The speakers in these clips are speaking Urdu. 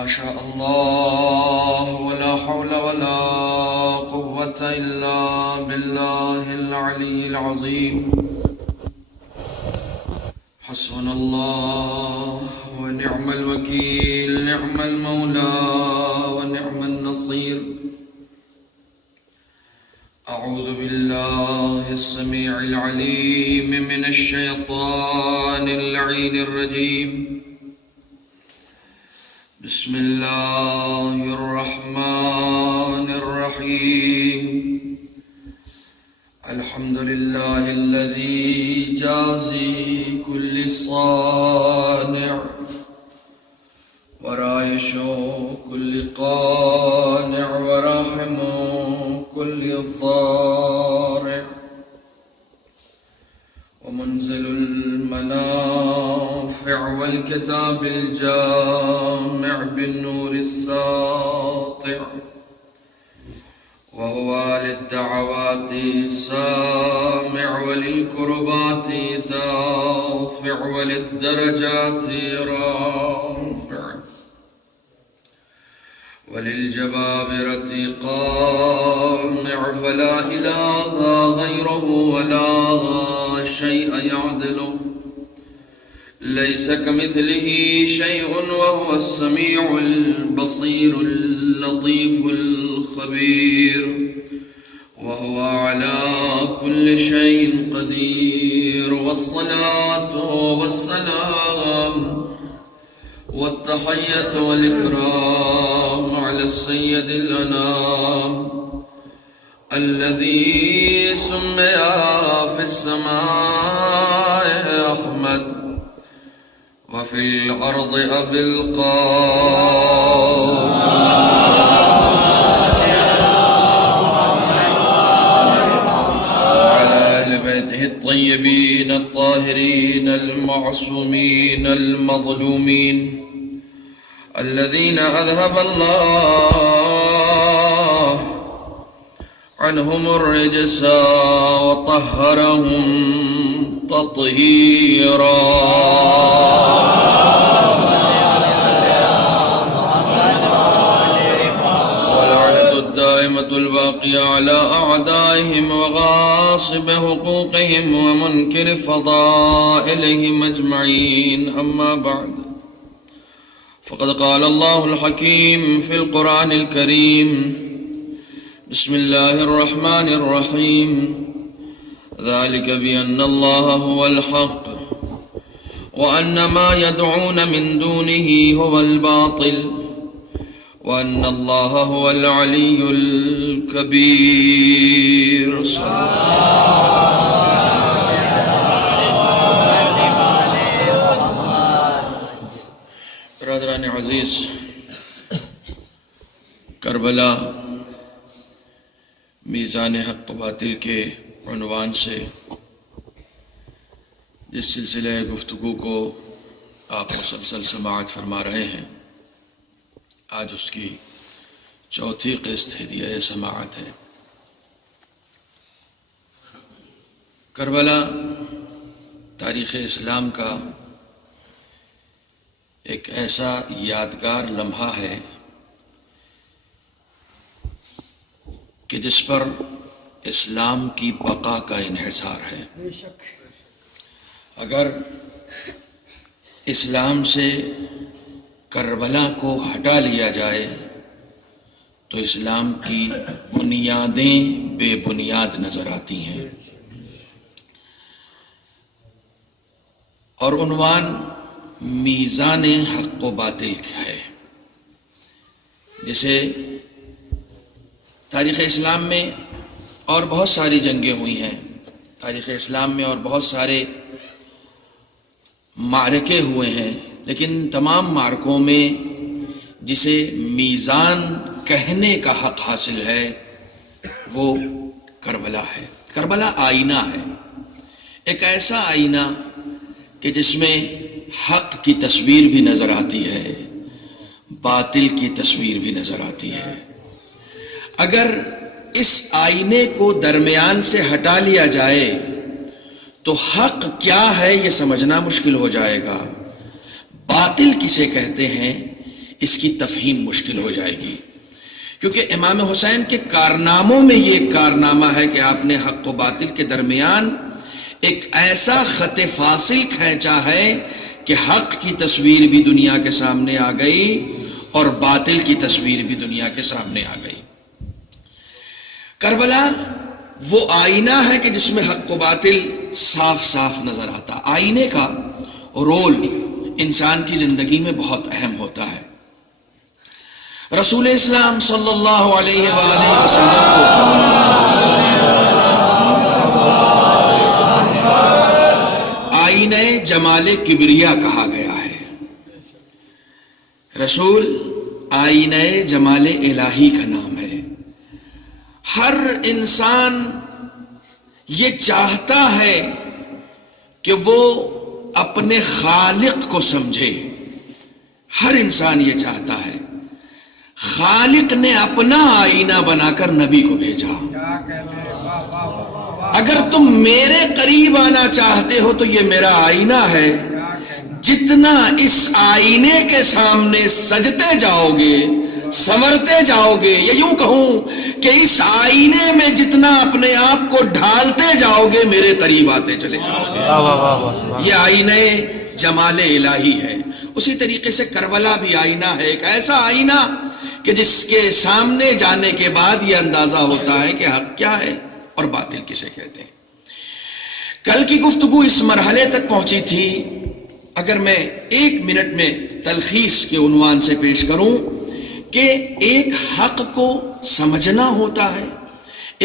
ما شاء الله ولا حول ولا قوة إلا بالله العلي العظيم. حسبنا الله ونعم الوكيل، نعم المولى ونعم النصير. أعوذ بالله السميع العليم من الشيطان اللعين الرجيم. بسم الله الرحمن الرحيم. الحمد لله الذي جازي كل صانع ورايش كل قانع ورحم كل ضارع ومنزل المنافع والكتاب الجامع بالنور الساطع، وهو للدعوات سامع وللكربات دافع وللدرجات رافع وللجبابرة قامع، فلا إله غيره ولا شيء يعدله، ليس كمثله شيء وهو السميع البصير اللطيف الخبير، وهو على كل شيء قدير. والصلاة والسلام والتحية والإكرام على السيد الأنام الذي سمي في السماء أحمد وفي الأرض أبي القاسم، وعلى أهل بيته الطيبين الطاهرين المعصومين المظلومين الذين أذهب الله عنهم الرجس وطهرهم تطهيرا. ولعنة الدائمة الباقية على أعدائهم وغاصب حقوقهم ومنكر فضائلهم أجمعين. أما بعد، فقد قال الله الحكيم في القرآن الكريم: بسم الله الرحمن الرحيم. ذلك بأن الله هو الحق وأن ما يدعون من دونه هو الباطل وأن الله هو العلي الكبير. برادران عزیز، کربلا میزان حق و باطل کے عنوان سے جس سلسلہ گفتگو کو آپ مسلسل سماعت فرما رہے ہیں، آج اس کی چوتھی قسط ہدیہ سماعت ہے۔ کربلا تاریخ اسلام کا ایک ایسا یادگار لمحہ ہے کہ جس پر اسلام کی بقا کا انحصار ہے۔ اگر اسلام سے کربلا کو ہٹا لیا جائے تو اسلام کی بنیادیں بے بنیاد نظر آتی ہیں، اور عنوان میزان حق و باطل ہے، جسے تاریخ اسلام میں اور بہت ساری جنگیں ہوئی ہیں، تاریخ اسلام میں اور بہت سارے معرکے ہوئے ہیں، لیکن تمام معرکوں میں جسے میزان کہنے کا حق حاصل ہے وہ کربلا ہے۔ کربلا آئینہ ہے، ایک ایسا آئینہ کہ جس میں حق کی تصویر بھی نظر آتی ہے، باطل کی تصویر بھی نظر آتی ہے۔ اگر اس آئینے کو درمیان سے ہٹا لیا جائے تو حق کیا ہے یہ سمجھنا مشکل ہو جائے گا، باطل کسے کہتے ہیں اس کی تفہیم مشکل ہو جائے گی، کیونکہ امام حسین کے کارناموں میں یہ ایک کارنامہ ہے کہ آپ نے حق و باطل کے درمیان ایک ایسا خط فاصل کھینچا ہے کہ حق کی تصویر بھی دنیا کے سامنے آ گئی اور باطل کی تصویر بھی دنیا کے سامنے آ گئی۔ کربلا وہ آئینہ ہے کہ جس میں حق و باطل صاف صاف نظر آتا۔ آئینے کا رول انسان کی زندگی میں بہت اہم ہوتا ہے۔ رسول اسلام صلی اللہ علیہ وآلہ وسلم کو آئینہ جمال کبریا کہا گیا ہے۔ رسول آئینہ جمال الہی کا نام ہے۔ ہر انسان یہ چاہتا ہے کہ وہ اپنے خالق کو سمجھے، ہر انسان یہ چاہتا ہے۔ خالق نے اپنا آئینہ بنا کر نبی کو بھیجا۔ اگر تم میرے قریب آنا چاہتے ہو تو یہ میرا آئینہ ہے، جتنا اس آئینے کے سامنے سجتے جاؤ گے، سنورتے جاؤ گے، یا یوں کہوں کہ اس آئینے میں جتنا اپنے آپ کو ڈھالتے جاؤ گے میرے قریب آتے چلے جاؤ گے۔ یہ آئینہ جمال الہی ہے۔ اسی طریقے سے کربلا بھی آئینہ ہے، ایک ایسا آئینہ کہ جس کے سامنے جانے کے بعد یہ اندازہ ہوتا ہے کہ حق کیا ہے اور باطل کسے کہتے ہیں۔ کل کی گفتگو اس مرحلے تک پہنچی تھی، اگر میں 1 منٹ میں تلخیص کے عنوان سے پیش کروں کہ ایک حق کو سمجھنا ہوتا ہے،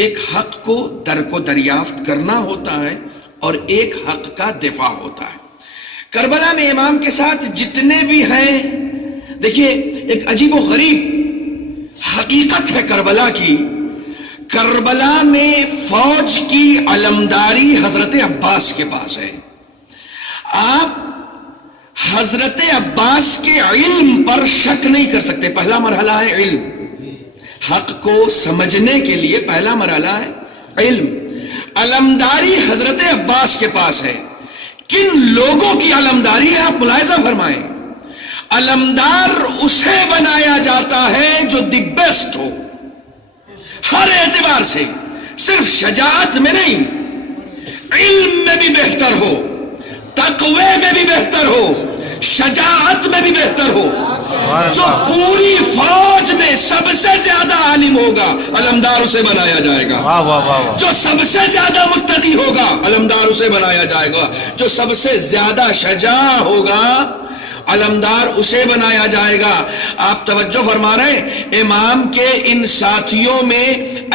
ایک حق کو درک و دریافت کرنا ہوتا ہے، اور ایک حق کا دفاع ہوتا ہے۔ کربلا میں امام کے ساتھ جتنے بھی ہیں، دیکھیے ایک عجیب و غریب حقیقت ہے کربلا کی۔ کربلا میں فوج کی علمداری حضرت عباس کے پاس ہے۔ آپ حضرت عباس کے علم پر شک نہیں کر سکتے۔ پہلا مرحلہ ہے علم، حق کو سمجھنے کے لیے پہلا مرحلہ ہے علم۔ علمداری حضرت عباس کے پاس ہے۔ کن لوگوں کی علمداری ہے آپ ملاحظہ فرمائیں۔ علمدار اسے بنایا جاتا ہے جو دی بیسٹ ہو، ہر اعتبار سے، صرف شجاعت میں نہیں، علم میں بھی بہتر ہو، تقوی میں بھی بہتر ہو، شجاعت میں بھی بہتر ہو۔ جو پوری فوج میں سب سے زیادہ عالم ہوگا علمدار اسے بنایا جائے گا۔ جو سب سے زیادہ متقی ہوگا علمدار اسے بنایا جائے گا۔ جو سب سے زیادہ شجاع ہوگا علمدار اسے بنایا جائے گا۔ آپ توجہ فرما رہے ہیں، امام کے ان ساتھیوں میں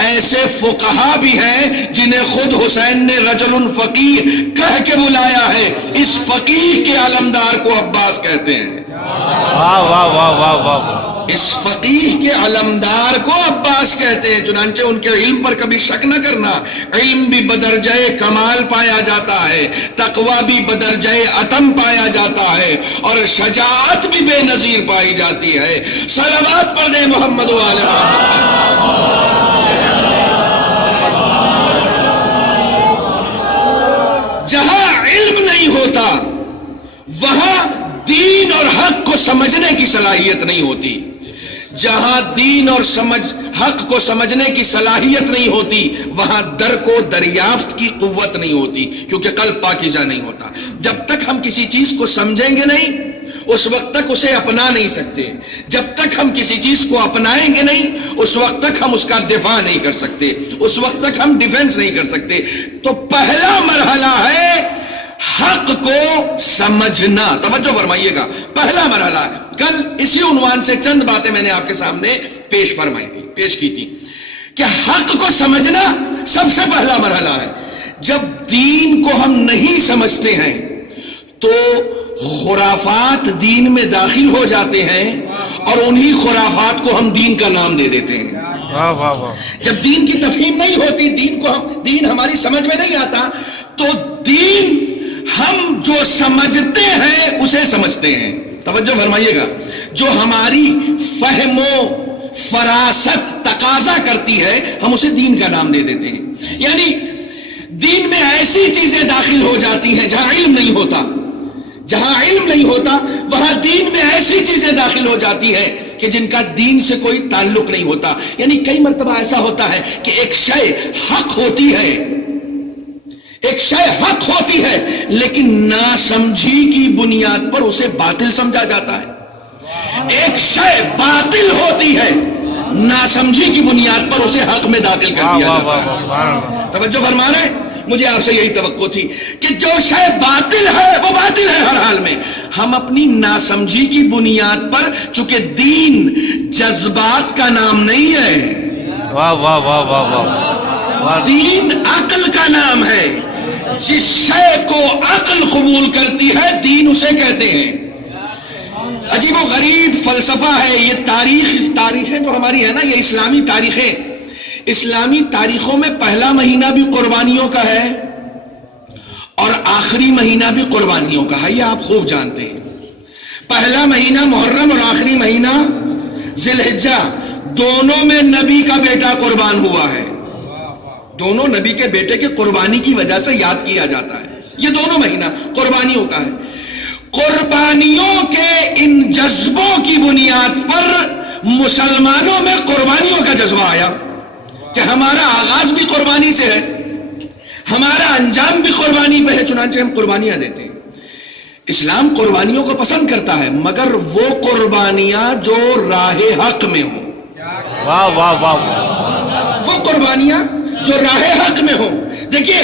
ایسے فقہا بھی ہیں جنہیں خود حسین نے رجل فقیہ کہہ کے بلایا ہے۔ اس فقیہ کے علمدار کو عباس کہتے ہیں۔ اس فقیہ کے علمدار کو عباس کہتے ہیں۔ چنانچہ ان کے علم پر کبھی شک نہ کرنا۔ علم بھی بدرجہ کمال پایا جاتا ہے، تقوی بھی بدرجہ اتم پایا جاتا ہے، اور شجاعت بھی بے نظیر پائی جاتی ہے۔ صلوات پڑھ دیں محمد و آل محمد۔ جہاں علم نہیں ہوتا وہاں دین اور حق کو سمجھنے کی صلاحیت نہیں ہوتی۔ جہاں دین اور حق کو سمجھنے کی صلاحیت نہیں ہوتی وہاں درک و دریافت کی قوت نہیں ہوتی، کیونکہ قلب پاکیزہ نہیں ہوتا۔ جب تک ہم کسی چیز کو سمجھیں گے نہیں اس وقت تک اسے اپنا نہیں سکتے۔ جب تک ہم کسی چیز کو اپنائیں گے نہیں اس وقت تک ہم اس کا دفاع نہیں کر سکتے، اس وقت تک ہم ڈیفنس نہیں کر سکتے۔ تو پہلا مرحلہ ہے حق کو سمجھنا۔ توجہ فرمائیے گا، پہلا مرحلہ ہے۔ کل اسی عنوان سے چند باتیں میں نے آپ کے سامنے پیش کی تھی کہ حق کو سمجھنا سب سے پہلا مرحلہ ہے۔ جب دین کو ہم نہیں سمجھتے ہیں تو خرافات دین میں داخل ہو جاتے ہیں اور انہی خرافات کو ہم دین کا نام دے دیتے ہیں۔ جب دین کی تفہیم نہیں ہوتی، دین ہماری سمجھ میں نہیں آتا، تو دین ہم جو سمجھتے ہیں اسے سمجھتے ہیں۔ توجہ فرمائیے گا، جو ہماری فہم و فراست تقاضا کرتی ہے ہم اسے دین کا نام دے دیتے ہیں۔ یعنی دین میں ایسی چیزیں داخل ہو جاتی ہیں جہاں علم نہیں ہوتا۔ جہاں علم نہیں ہوتا وہاں دین میں ایسی چیزیں داخل ہو جاتی ہیں کہ جن کا دین سے کوئی تعلق نہیں ہوتا. یعنی کئی مرتبہ ایسا ہوتا ہے کہ ایک شے حق ہوتی ہے، ایک شے حق ہوتی ہے، لیکن ناسمجھی کی بنیاد پر اسے باطل سمجھا جاتا ہے. ایک شے باطل ہوتی ہے، ناسمجھی کی بنیاد پر اسے حق میں داخل کر دیا جاتا ہے. توجہ فرما رہے ہیں؟ مجھے آپ سے یہی توقع تھی کہ جو شے باطل ہے وہ باطل ہے ہر حال میں. ہم اپنی ناسمجھی کی بنیاد پر، چونکہ دین جذبات کا نام نہیں ہے، واہ واہ واہ واہ واہ، دین عقل کا نام ہے. جس شے کو عقل قبول کرتی ہے دین اسے کہتے ہیں. عجیب و غریب فلسفہ ہے یہ. تاریخیں جو ہماری ہے نا، یہ اسلامی تاریخیں، اسلامی تاریخوں میں پہلا مہینہ بھی قربانیوں کا ہے اور آخری مہینہ بھی قربانیوں کا ہے. یہ آپ خوب جانتے ہیں. پہلا مہینہ محرم اور آخری مہینہ ذی الحجہ، دونوں میں نبی کا بیٹا قربان ہوا ہے. دونوں نبی کے بیٹے کے قربانی کی وجہ سے یاد کیا جاتا ہے. یہ دونوں مہینہ قربانیوں کا ہے. قربانیوں کے ان جذبوں کی بنیاد پر مسلمانوں میں قربانیوں کا جذبہ آیا کہ ہمارا آغاز بھی قربانی سے ہے، ہمارا انجام بھی قربانی پہ ہے، چنانچہ ہم قربانیاں دیتے ہیں. اسلام قربانیوں کو پسند کرتا ہے، مگر وہ قربانیاں جو راہ حق میں ہوں. واہ واہ واہ، وہ قربانیاں جو راہ حق میں ہوں. دیکھیے،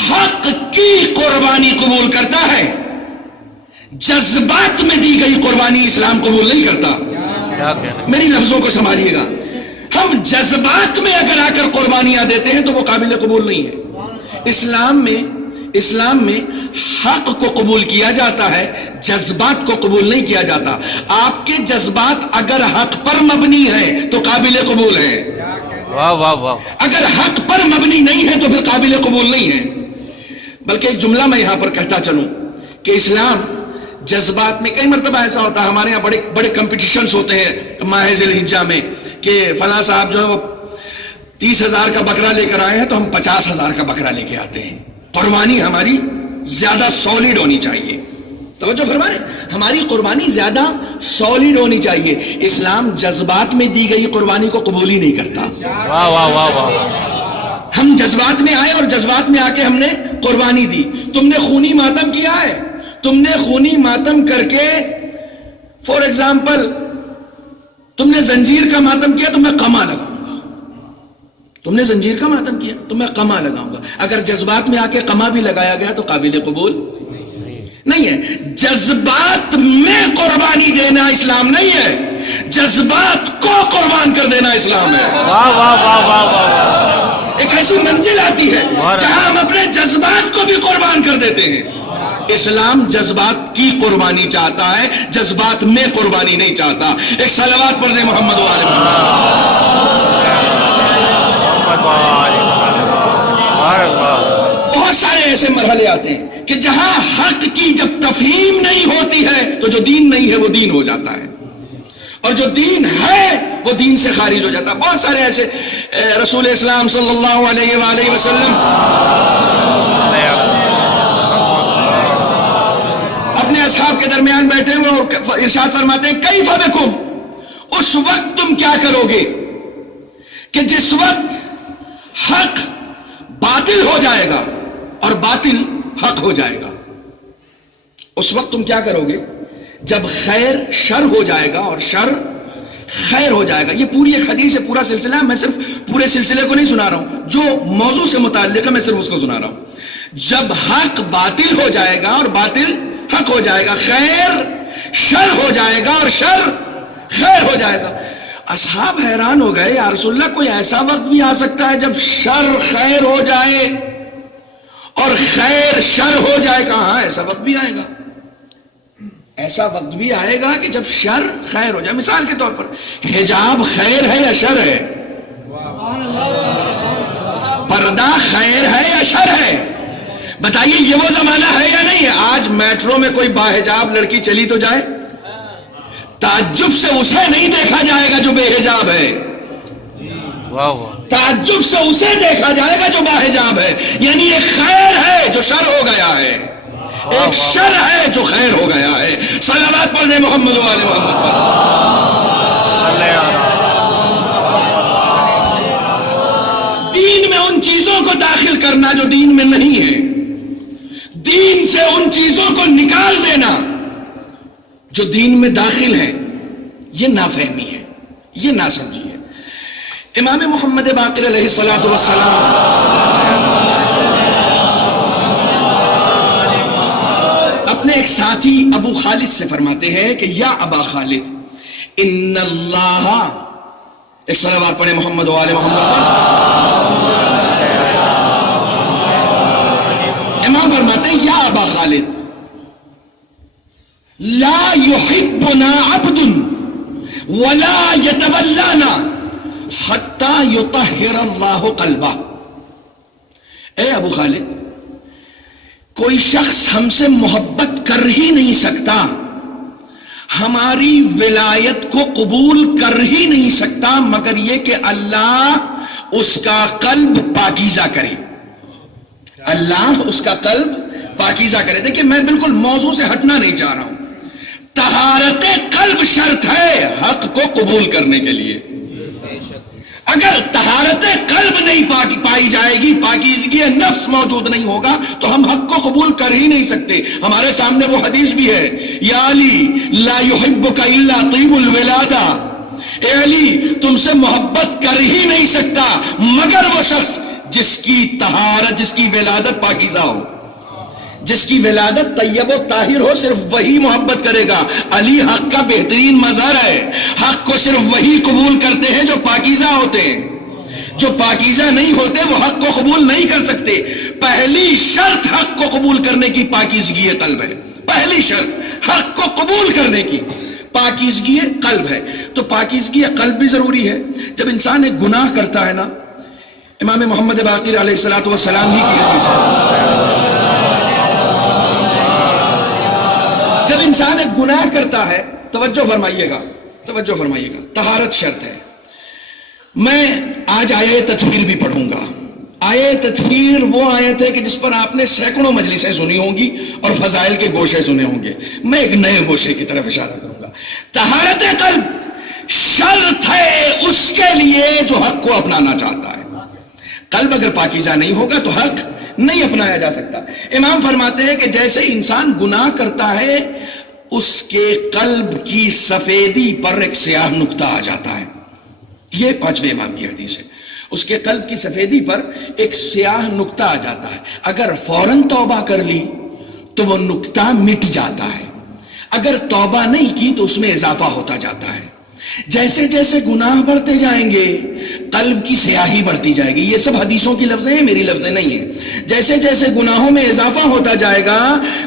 حق کی قربانی قبول کرتا ہے، جذبات میں دی گئی قربانی اسلام قبول نہیں کرتا. کیا کہنا، میری لفظوں کو سنبھالیے گا. ہم جذبات میں اگر آ کر قربانیاں دیتے ہیں تو وہ قابل قبول نہیں ہے. اسلام میں حق کو قبول کیا جاتا ہے، جذبات کو قبول نہیں کیا جاتا. آپ کے جذبات اگر حق پر مبنی ہیں تو قابل قبول ہیں، واہ واہ واہ، اگر حق پر مبنی نہیں ہے تو پھر قابل قبول نہیں ہے. بلکہ ایک جملہ میں یہاں پر کہتا چلوں کہ اسلام جذبات میں، کئی مرتبہ ایسا ہوتا ہے ہمارے یہاں بڑے بڑے کمپٹیشنز ہوتے ہیں ماہ ذی الحجہ میں کہ فلاں صاحب جو ہے وہ 30,000 کا بکرا لے کر آئے ہیں تو ہم 50,000 کا بکرا لے کے آتے ہیں. قربانی ہماری زیادہ سالڈ ہونی چاہیے. توجہ فرمائیں، ہماری قربانی زیادہ سالڈ ہونی چاہیے. اسلام جذبات میں دی گئی قربانی کو قبول ہی نہیں کرتا. واہ واہ واہ واہ، ہم جذبات میں آئے اور جذبات میں آ کے ہم نے قربانی دی. تم نے خونی ماتم کیا ہے، تم نے خونی ماتم کر کے فور ایگزامپل تم نے زنجیر کا ماتم کیا تو میں قما لگاؤں گا. تم نے زنجیر کا ماتم کیا تو میں قما لگاؤں گا. اگر جذبات میں آ کے قما بھی لگایا گیا تو قابل قبول نہیں ہے. جذبات میں قربانی دینا اسلام نہیں ہے، جذبات کو قربان کر دینا اسلام ہے. واہ واہ واہ واہ واہ، ایک ایسی منزل آتی ہے جہاں ہم اپنے جذبات کو بھی قربان کر دیتے ہیں. اسلام جذبات کی قربانی چاہتا ہے، جذبات میں قربانی نہیں چاہتا. ایک صلوات پڑھ دیں محمد و آل محمد. بہت سارے ایسے مرحلے آتے ہیں کہ جہاں حق کی جب تفہیم نہیں ہوتی ہے تو جو دین نہیں ہے وہ دین ہو جاتا ہے، اور جو دین ہے وہ دین سے خارج ہو جاتا ہے. بہت سارے ایسے رسول اسلام صلی اللہ علیہ وآلہ وسلم اپنے اصحاب کے درمیان بیٹھے ہوئے اور ارشاد فرماتے ہیں کیف بکم، اس وقت تم کیا کرو گے کہ جس وقت حق باطل ہو جائے گا اور باطل حق ہو جائے گا. اس وقت تم کیا کرو گے جب خیر شر ہو جائے گا اور شر خیر ہو جائے گا. یہ پوری ایک حدیث ہے، پورا سلسلہ ہے. میں صرف پورے سلسلے کو نہیں سنا رہا ہوں، جو موضوع سے متعلق ہے میں صرف اس کو سنا رہا ہوں. جب حق باطل ہو جائے گا اور باطل حق ہو جائے گا، خیر شر ہو جائے گا اور شر خیر ہو جائے گا. اصحاب حیران ہو گئے، یا رسول اللہ کوئی ایسا وقت بھی آ سکتا ہے جب شر خیر ہو جائے اور خیر شر ہو جائے؟ کہاں ایسا وقت بھی آئے گا، ایسا وقت بھی آئے گا کہ جب شر خیر ہو جائے. مثال کے طور پر حجاب خیر ہے یا شر ہے؟ پردہ خیر ہے یا شر ہے؟ بتائیے، یہ وہ زمانہ ہے یا نہیں ہے؟ آج میٹرو میں کوئی باحجاب لڑکی چلی تو جائے، تعجب سے اسے نہیں دیکھا جائے گا جو بے حجاب ہے، تعجب سے اسے دیکھا جائے گا جو باحجاب ہے. یعنی یہ خیر ہے جو شر ہو گیا ہے. ایک شر ہے جو خیر ہو گیا ہے. صلوات پڑھنے محمد و آل محمد پر. دین میں ان چیزوں کو داخل کرنا جو دین میں نہیں ہے, دین سے ان چیزوں کو نکال دینا جو دین میں داخل ہے, یہ نافہمی ہے, یہ ناسمجھی ہے. امام محمد باقر علیہ الصلوۃ والسلام اپنے ایک ساتھی ابو خالد سے فرماتے ہیں کہ یا ابا خالد ان اللہ, ایک صلوات پڑھے محمد و آل محمد پر. امام فرماتے ہیں یا ابا خالد لا يحبنا عبد ولا يتولانا حتى يطهر اللہ قلبہ. اے ابو خالد, کوئی شخص ہم سے محبت کر ہی نہیں سکتا, ہماری ولایت کو قبول کر ہی نہیں سکتا مگر یہ کہ اللہ اس کا قلب پاکیزہ کرے. اللہ اس کا قلب پاکیزہ کرے. دیکھیں میں بالکل موضوع سے ہٹنا نہیں چاہ رہا ہوں. طہارت قلب شرط ہے حق کو قبول کرنے کے لیے. اگر طہارت قلب نہیں پائی جائے گی, پاکیزگی نفس موجود نہیں ہوگا, تو ہم حق کو قبول کر ہی نہیں سکتے. ہمارے سامنے وہ حدیث بھی ہے, یا علی لا يحبک الا طیب الولادہ, اے علی تم سے محبت کر ہی نہیں سکتا مگر وہ شخص جس کی طہارت, جس کی ولادت پاکیزہ ہو, جس کی ولادت طیب و طاہر ہو, صرف وہی محبت کرے گا. علی حق کا بہترین مظہر ہے. حق کو صرف وہی قبول کرتے ہیں جو پاکیزہ ہوتے ہیں. جو پاکیزہ نہیں ہوتے وہ حق کو قبول نہیں کر سکتے. پہلی شرط حق کو قبول کرنے کی پاکیزگی قلب ہے. پہلی شرط حق کو قبول کرنے کی پاکیزگی قلب ہے. تو پاکیزگی قلب بھی ضروری ہے. جب انسان ایک گناہ کرتا ہے نا, امام محمد باقر علیہ الصلوۃ والسلام ہی کی حدیث ہے, جب انسان ایک گناہ کرتا ہے, توجہ فرمائیے گا, توجہ فرمائیے گا, طہارت شرط ہے. میں آج آیے تطہیر بھی پڑھوں گا. آیے تطہیر وہ آیت ہے کہ جس پر آپ نے سینکڑوں مجلسیں سنی ہوں گی اور فضائل کے گوشے سنے ہوں گے. میں ایک نئے گوشے کی طرف اشارہ کروں گا. طہارت قلب شرط ہے اس کے لیے جو حق کو اپنانا چاہتا ہے. قلب اگر پاکیزہ نہیں ہوگا تو حق نہیں اپنایا جا سکتا. امام فرماتے ہیں کہ جیسے انسان گناہ کرتا ہے اس کے قلب کی سفیدی پر ایک سیاہ نقطہ آ جاتا ہے. یہ پانچویں امام کی حدیث ہے. اس کے قلب کی سفیدی پر ایک سیاہ نقطہ آ جاتا ہے. اگر فوراً توبہ کر لی تو وہ نقطہ مٹ جاتا ہے, اگر توبہ نہیں کی تو اس میں اضافہ ہوتا جاتا ہے. جیسے جیسے گناہ بڑھتے جائیں گے قلب کی سیاہی بڑھتی جائے گی. یہ سب حدیثوں کی لفظیں ہیں, میری لفظیں نہیں ہیں. جیسے جیسے گناہوں میں اضافہ ہوتا جائے گا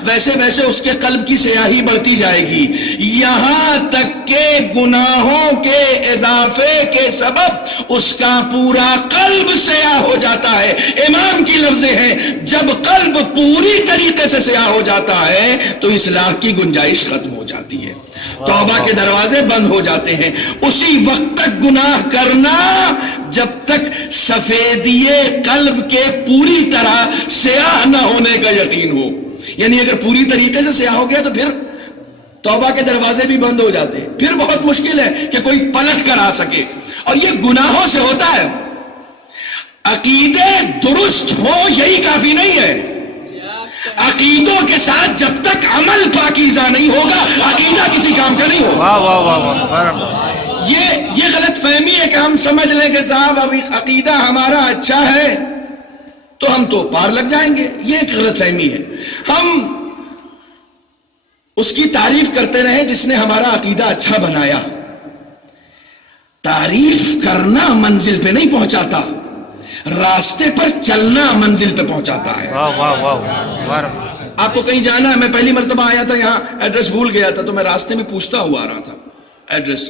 ویسے ویسے اس کے قلب کی سیاہی بڑھتی جائے گی, یہاں تک کہ گناہوں کے اضافے کے سبب اس کا پورا قلب سیاہ ہو جاتا ہے. امام کی لفظیں ہیں, جب قلب پوری طریقے سے سیاہ ہو جاتا ہے تو اصلاح کی گنجائش ختم ہو جاتی ہے, توبہ کے دروازے بند ہو جاتے ہیں. اسی وقت تک گناہ کرنا جب تک سفیدی قلب کے پوری طرح سیاہ نہ ہونے کا یقین ہو. یعنی اگر پوری طریقے سے سیاہ ہو گیا تو پھر توبہ کے دروازے بھی بند ہو جاتے ہیں. پھر بہت مشکل ہے کہ کوئی پلٹ کر آ سکے, اور یہ گناہوں سے ہوتا ہے. عقیدے درست ہو یہی کافی نہیں ہے. عقیدوں کے ساتھ جب تک عمل پاکیزہ نہیں ہوگا عقیدہ کسی کام کا نہیں ہوگا. واہ واہ واہ. یہ غلط فہمی ہے کہ ہم سمجھ لیں کہ صاحب ابھی عقیدہ ہمارا اچھا ہے تو ہم تو پار لگ جائیں گے. یہ ایک غلط فہمی ہے. ہم اس کی تعریف کرتے رہے جس نے ہمارا عقیدہ اچھا بنایا. تعریف کرنا منزل پہ نہیں پہنچاتا, راستے پر چلنا منزل پہ پہنچاتا ہے. واہ واہ واہ. آپ کو کہیں جانا ہے, میں پہلی مرتبہ آیا تھا یہاں, ایڈریس بھول گیا تھا تو میں راستے میں پوچھتا ہوا آ رہا تھا ایڈریس.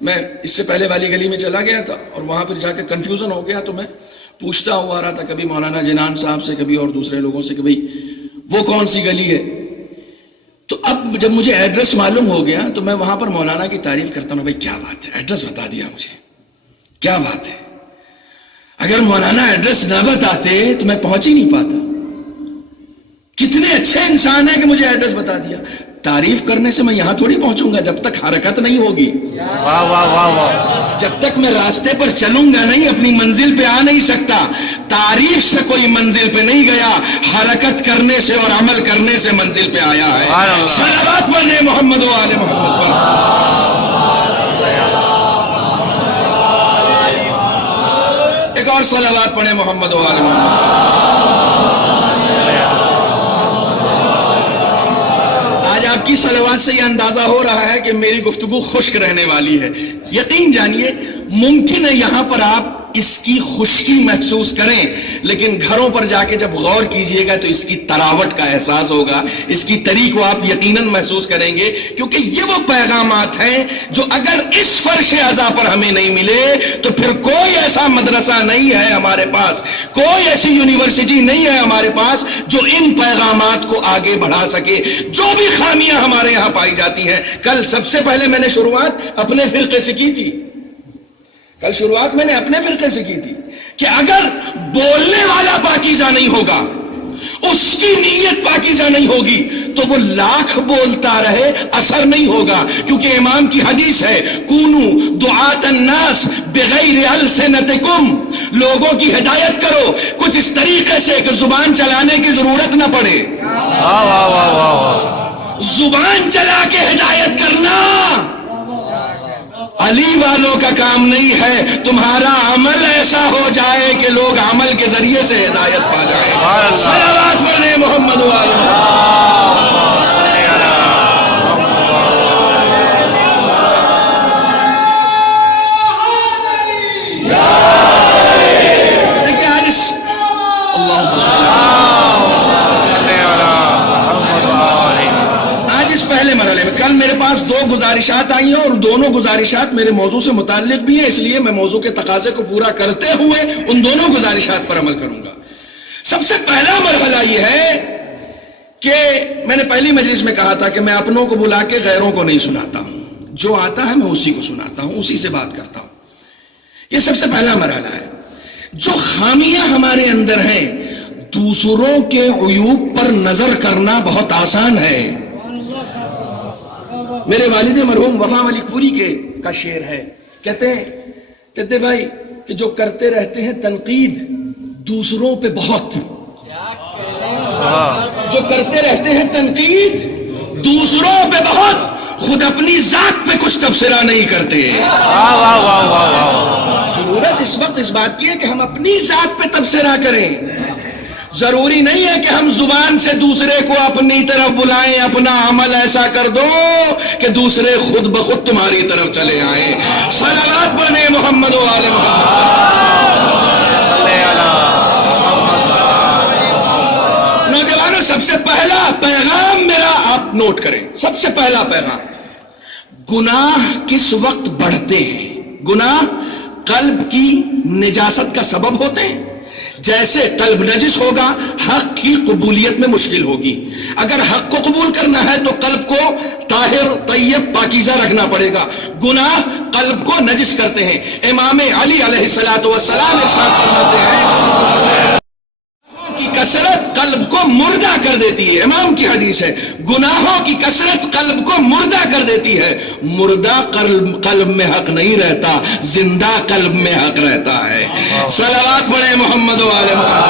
میں اس سے پہلے والی گلی میں چلا گیا تھا اور وہاں پہ جا کے کنفیوژن ہو گیا تو میں پوچھتا ہوا آ رہا تھا, کبھی مولانا جنان صاحب سے, کبھی اور دوسرے لوگوں سے کہ بھئی وہ کون سی گلی ہے. تو اب جب مجھے ایڈریس معلوم ہو گیا تو میں وہاں پر مولانا کی تعریف کرتا ہوں, بھئی کیا بات ہے, ایڈریس بتا دیا مجھے, کیا بات ہے. اگر مولانا ایڈریس نہ بتاتے تو میں پہنچ ہی نہیں پاتا. کتنے اچھے انسان ہیں کہ مجھے ایڈریس بتا دیا. تعریف کرنے سے میں یہاں تھوڑی پہنچوں گا جب تک حرکت نہیں ہوگی. واہ واہ واہ واہ. جب تک میں راستے پر چلوں گا نہیں اپنی منزل پہ آ نہیں سکتا. تعریف سے کوئی منزل پہ نہیں گیا, حرکت کرنے سے اور عمل کرنے سے منزل پہ آیا ہے. صلوات پڑھیں محمد و آل محمد پر. ایک اور صلوات پڑھیں محمد و آل محمد. آج آپ کی صلوات سے یہ اندازہ ہو رہا ہے کہ میری گفتگو خشک رہنے والی ہے. یقین جانیے ممکن ہے یہاں پر آپ اس کی خشکی محسوس کریں, لیکن گھروں پر جا کے جب غور کیجئے گا تو اس کی تراوٹ کا احساس ہوگا, اس کی تری کو آپ یقیناً محسوس کریں گے. کیونکہ یہ وہ پیغامات ہیں جو اگر اس فرش عزا پر ہمیں نہیں ملے تو پھر کوئی ایسا مدرسہ نہیں ہے ہمارے پاس, کوئی ایسی یونیورسٹی نہیں ہے ہمارے پاس جو ان پیغامات کو آگے بڑھا سکے. جو بھی خامیاں ہمارے یہاں پائی جاتی ہیں, کل سب سے پہلے میں نے شروعات اپنے فرقے سے کی تھی. کل شروعات میں نے اپنے فرقے سے کی تھی کہ اگر بولنے والا پاکیزہ نہیں ہوگا, اس کی نیت پاکیزہ نہیں ہوگی, تو وہ لاکھ بولتا رہے اثر نہیں ہوگا. کیونکہ امام کی حدیث ہے کونو دعات الناس بغیر السنتکم, لوگوں کی ہدایت کرو کچھ اس طریقے سے کہ زبان چلانے کی ضرورت نہ پڑے. واہ واہ واہ واہ. زبان چلا کے ہدایت کرنا علی والوں کا کام نہیں ہے. تمہارا عمل ایسا ہو جائے کہ لوگ عمل کے ذریعے سے ہدایت پا جائیں. صلوات پڑھیں محمد و آل محمد. دیکھیں آج اس اس پہلے مرحلے میں کل میرے پاس 2 گزارشات آئی ہیں, اور دونوں گزارشات میرے موضوع سے متعلق بھی ہیں, اس لیے میں موضوع کے تقاضے کو پورا کرتے ہوئے ان دونوں گزارشات پر عمل کروں گا. سب سے پہلا مرحلہ یہ ہے کہ میں نے پہلی مجلس میں کہا تھا کہ میں اپنوں کو بلا کے غیروں کو نہیں سناتا ہوں, جو آتا ہے میں اسی کو سناتا ہوں, اسی سے بات کرتا ہوں. یہ سب سے پہلا مرحلہ ہے. جو خامیاں ہمارے اندر ہیں, دوسروں کے عیوب پر نظر کرنا بہت آسان ہے. میرے والد مرحوم وفا ملک پوری کا شعر ہے, کہتے ہیں کہتے بھائی کہ جو کرتے رہتے ہیں تنقید دوسروں پہ بہت, جو کرتے رہتے ہیں تنقید دوسروں پہ بہت, خود اپنی ذات پہ کچھ تبصرہ نہیں کرتے. ضرورت اس وقت اس بات کی ہے کہ ہم اپنی ذات پہ تبصرہ کریں. ضروری نہیں ہے کہ ہم زبان سے دوسرے کو اپنی طرف بلائیں, اپنا عمل ایسا کر دو کہ دوسرے خود بخود تمہاری طرف چلے آئیں. صلوات پڑھیں محمد و آل محمد. نوجوانوں, سب سے پہلا پیغام میرا آپ نوٹ کریں. سب سے پہلا پیغام, گناہ کس وقت بڑھتے ہیں؟ گناہ قلب کی نجاست کا سبب ہوتے ہیں. جیسے قلب نجس ہوگا حق کی قبولیت میں مشکل ہوگی. اگر حق کو قبول کرنا ہے تو قلب کو طاہر طیب پاکیزہ رکھنا پڑے گا. گناہ قلب کو نجس کرتے ہیں. امام علی علیہ السلام ارشاد فرماتے ہیں کی کثرت قلب کو مردہ کر دیتی ہے. امام کی حدیث ہے گناہوں کی کثرت قلب کو مردہ کر دیتی ہے. مردہ قلب میں حق نہیں رہتا, زندہ قلب میں حق رہتا ہے. صلوات پڑھیں محمد و آل محمد.